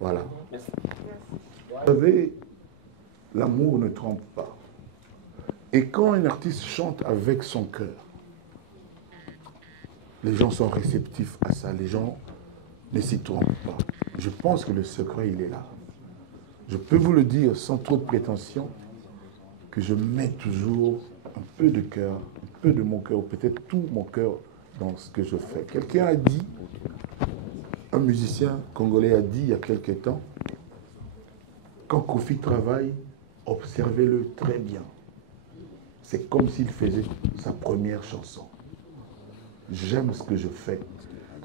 Voilà. Vous savez, l'amour ne trompe pas. Et quand un artiste chante avec son cœur, les gens sont réceptifs à ça. Les gens ne s'y trompent pas. Je pense que le secret, il est là. Je peux vous le dire sans trop de prétention, que je mets toujours un peu de cœur, un peu de mon cœur, ou peut-être tout mon cœur dans ce que je fais. Quelqu'un a dit, un musicien congolais a dit il y a quelque temps, quand Kofi travaille, observez-le très bien. C'est comme s'il faisait sa première chanson. J'aime ce que je fais.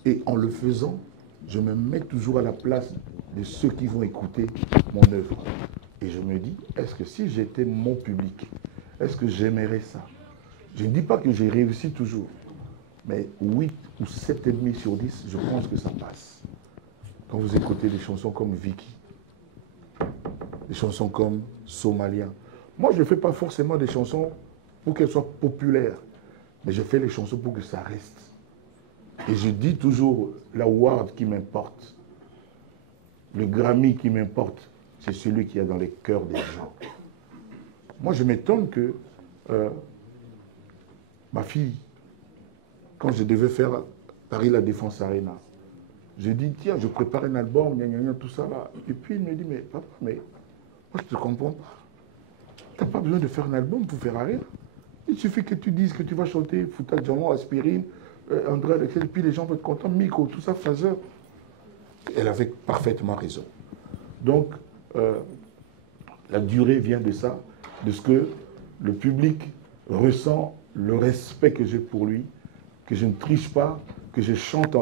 Et en le faisant, je me mets toujours à la place de ceux qui vont écouter mon œuvre. Et je me dis, est-ce que si j'étais mon public, est-ce que j'aimerais ça? Je ne dis pas que j'ai réussi toujours, mais 8 ou 7,5 sur 10, je pense que ça passe. Quand vous écoutez des chansons comme Vicky, des chansons comme Somalien. Moi, je ne fais pas forcément des chansons pour qu'elles soient populaires, mais je fais les chansons pour que ça reste. Et je dis toujours, l'award qui m'importe, le Grammy qui m'importe, c'est celui qui est dans les cœurs des gens. Moi, je m'étonne que ma fille, quand je devais faire Paris La Défense Arena. Je dis, tiens, je prépare un album, gna, gna, gna, tout ça là. Et puis il me dit, mais papa, mais moi je ne te comprends pas. Tu n'as pas besoin de faire un album pour faire rien. Il suffit que tu dises que tu vas chanter Fouta Djamon, Aspirine, André, et puis les gens vont être contents, Miko, tout ça, Fazer. Elle avait parfaitement raison. Donc, la durée vient de ça, de ce que le public ressent le respect que j'ai pour lui, que je ne triche pas, que je chante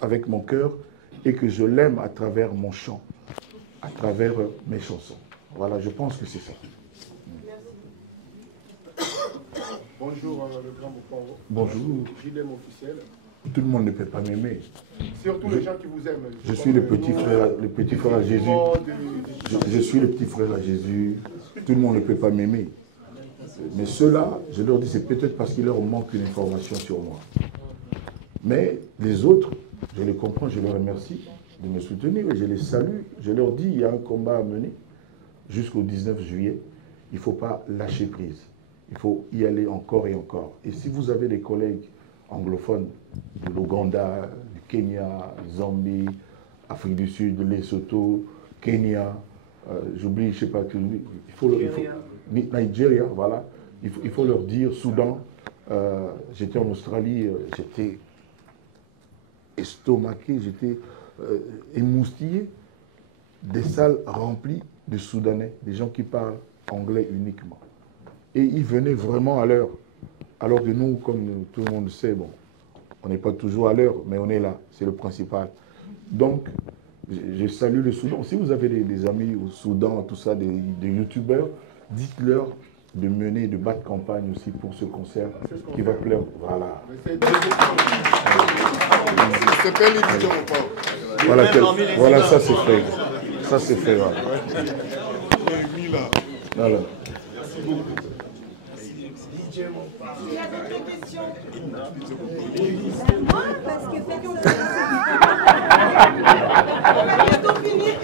avec mon cœur et que je l'aime à travers mon chant, à travers mes chansons. Voilà, je pense que c'est ça. Bonjour, le grand Mopao. Bonjour. Gilem officiel. Tout le monde ne peut pas m'aimer. Surtout les gens qui vous aiment. Je suis le petit frère à Jésus. Je suis le petit frère à Jésus. Tout le monde ne peut pas m'aimer. Mais ceux-là, je leur dis, c'est peut-être parce qu'il leur manque une information sur moi. Mais les autres, je les comprends, je les remercie de me soutenir et je les salue. Je leur dis, il y a un combat à mener jusqu'au 19 juillet. Il ne faut pas lâcher prise. Il faut y aller encore et encore. Et si vous avez des collègues anglophones de l'Ouganda, du Kenya, Zambie, Afrique du Sud, Lesotho, Kenya, j'oublie, je ne sais pas, Nigeria, voilà. Il faut leur dire, Soudan, j'étais en Australie, j'étais estomaqué, j'étais émoustillé, des salles remplies de Soudanais, des gens qui parlent anglais uniquement. Et ils venaient vraiment à l'heure. Alors que nous, comme tout le monde sait, bon, on n'est pas toujours à l'heure, mais on est là, c'est le principal. Donc, je salue le Soudan. Si vous avez des amis au Soudan, tout ça, des youtubeurs, dites-leur de mener, de battre campagne aussi pour ce concert qui va plaire. Voilà. Voilà, ça c'est fait. Ça c'est fait, voilà. Voilà. Merci beaucoup. Il y a d'autres questions? Moi, parce que on va bientôt finir,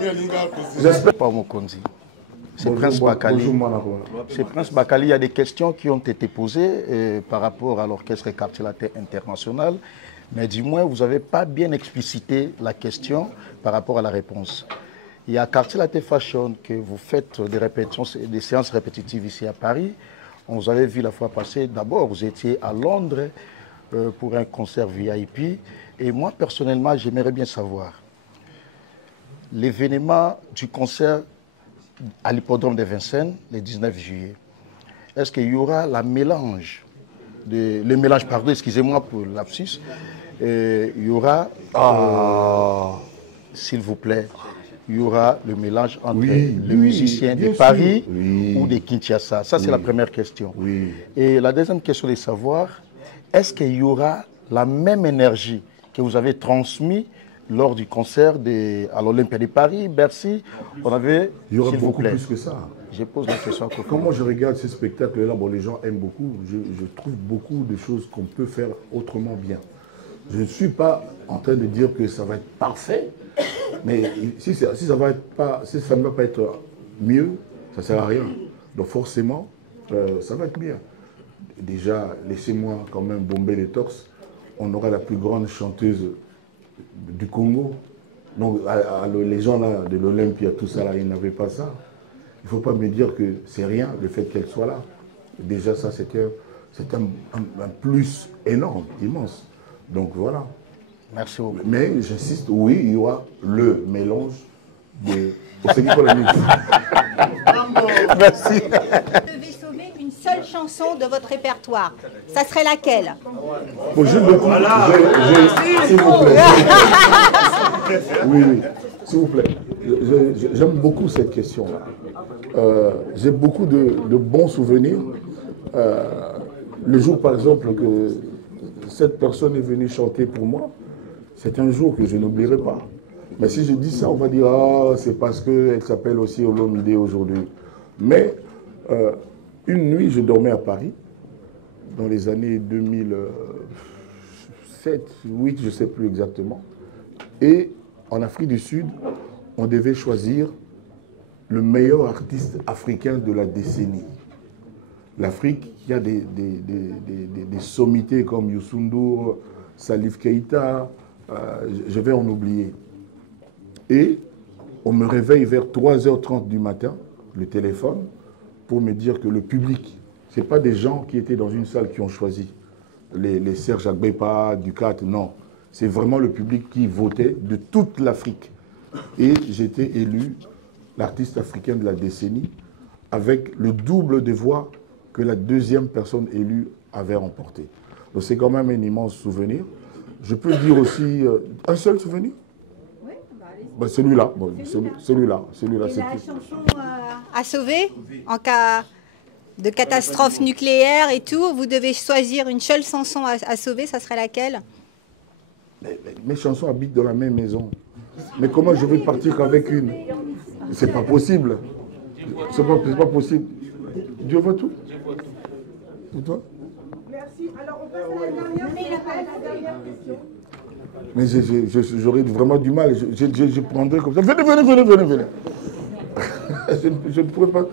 excusez-moi. J'espère pas Mokonzi. C'est Prince Bakali. C'est Prince Bakali. Il y a des questions qui ont été posées par rapport à l'orchestre Quartier Latin International. Mais du moins, vous n'avez pas bien explicité la question par rapport à la réponse. Il y a Quartier Latin Fashion que vous faites des répétitions, des séances répétitives ici à Paris. On vous avait vu la fois passée. D'abord, vous étiez à Londres pour un concert VIP. Et moi, personnellement, j'aimerais bien savoir l'événement du concert à l'hippodrome de Vincennes, le 19 juillet. Est-ce qu'il y aura le mélange, excusez-moi pour le lapsus, il y aura, s'il vous plaît, il y aura le mélange entre les musiciens de Paris ou de Kinshasa. Ça, c'est la première question. Et la deuxième question est de savoir, est-ce qu'il y aura la même énergie que vous avez transmise lors du concert à l'Olympia de Paris, Bercy? Il y aura beaucoup plus que ça. Je pose la question à Kofi. Comment je regarde ces spectacles-là, bon, les gens aiment beaucoup. Je trouve beaucoup de choses qu'on peut faire autrement bien. Je ne suis pas en train de dire que ça va être parfait, mais si ça ne va pas être mieux, ça ne sert à rien. Donc forcément, ça va être bien. Déjà, laissez-moi quand même bomber les torses. On aura la plus grande chanteuse du Congo. Donc les gens là, de l'Olympia, tout ça, là, ils n'avaient pas ça. Il ne faut pas me dire que c'est rien, le fait qu'elle soit là. Déjà, ça, c'est un plus énorme, immense. Donc voilà. Merci beaucoup. Mais j'insiste, oui, il y aura le mélange de... Merci. Vous devez sauver une seule chanson de votre répertoire. Ça serait laquelle? Bon, j'aime beaucoup. S'il vous plaît. Oui, s'il vous plaît. J'aime beaucoup cette question-là. J'ai beaucoup de bons souvenirs. Le jour, par exemple, que cette personne est venue chanter pour moi, c'est un jour que je n'oublierai pas. Mais si je dis ça, on va dire, ah, c'est parce qu'elle s'appelle aussi Olomide aujourd'hui. Mais une nuit, je dormais à Paris, dans les années 2007, 2008, je ne sais plus exactement. Et en Afrique du Sud, on devait choisir le meilleur artiste africain de la décennie. L'Afrique, qui a des sommités comme Youssou N'Dour, Salif Keïta, je vais en oublier. Et on me réveille vers 3h30 du matin, le téléphone, pour me dire que le public, ce n'est pas des gens qui étaient dans une salle qui ont choisi. Les Serge Agbepa, Ducat, non. C'est vraiment le public qui votait de toute l'Afrique. Et j'étais élu l'artiste africain de la décennie avec le double de voix que la deuxième personne élue avait remporté. Donc c'est quand même un immense souvenir. Je peux dire aussi un seul souvenir? Oui, bah, celui-là. Bon, celui-là. Et la chanson à sauver en cas de catastrophe nucléaire et tout, vous devez choisir une seule chanson à sauver, ça serait laquelle? Mes chansons habitent dans la même maison. Mais comment je vais partir avec une? C'est pas possible. C'est pas possible. Dieu voit tout. Et toi? Merci. Alors on passe à la dernière question. Mais j'aurais vraiment du mal. Je prendrais comme ça. Venez. Je ne pourrais pas.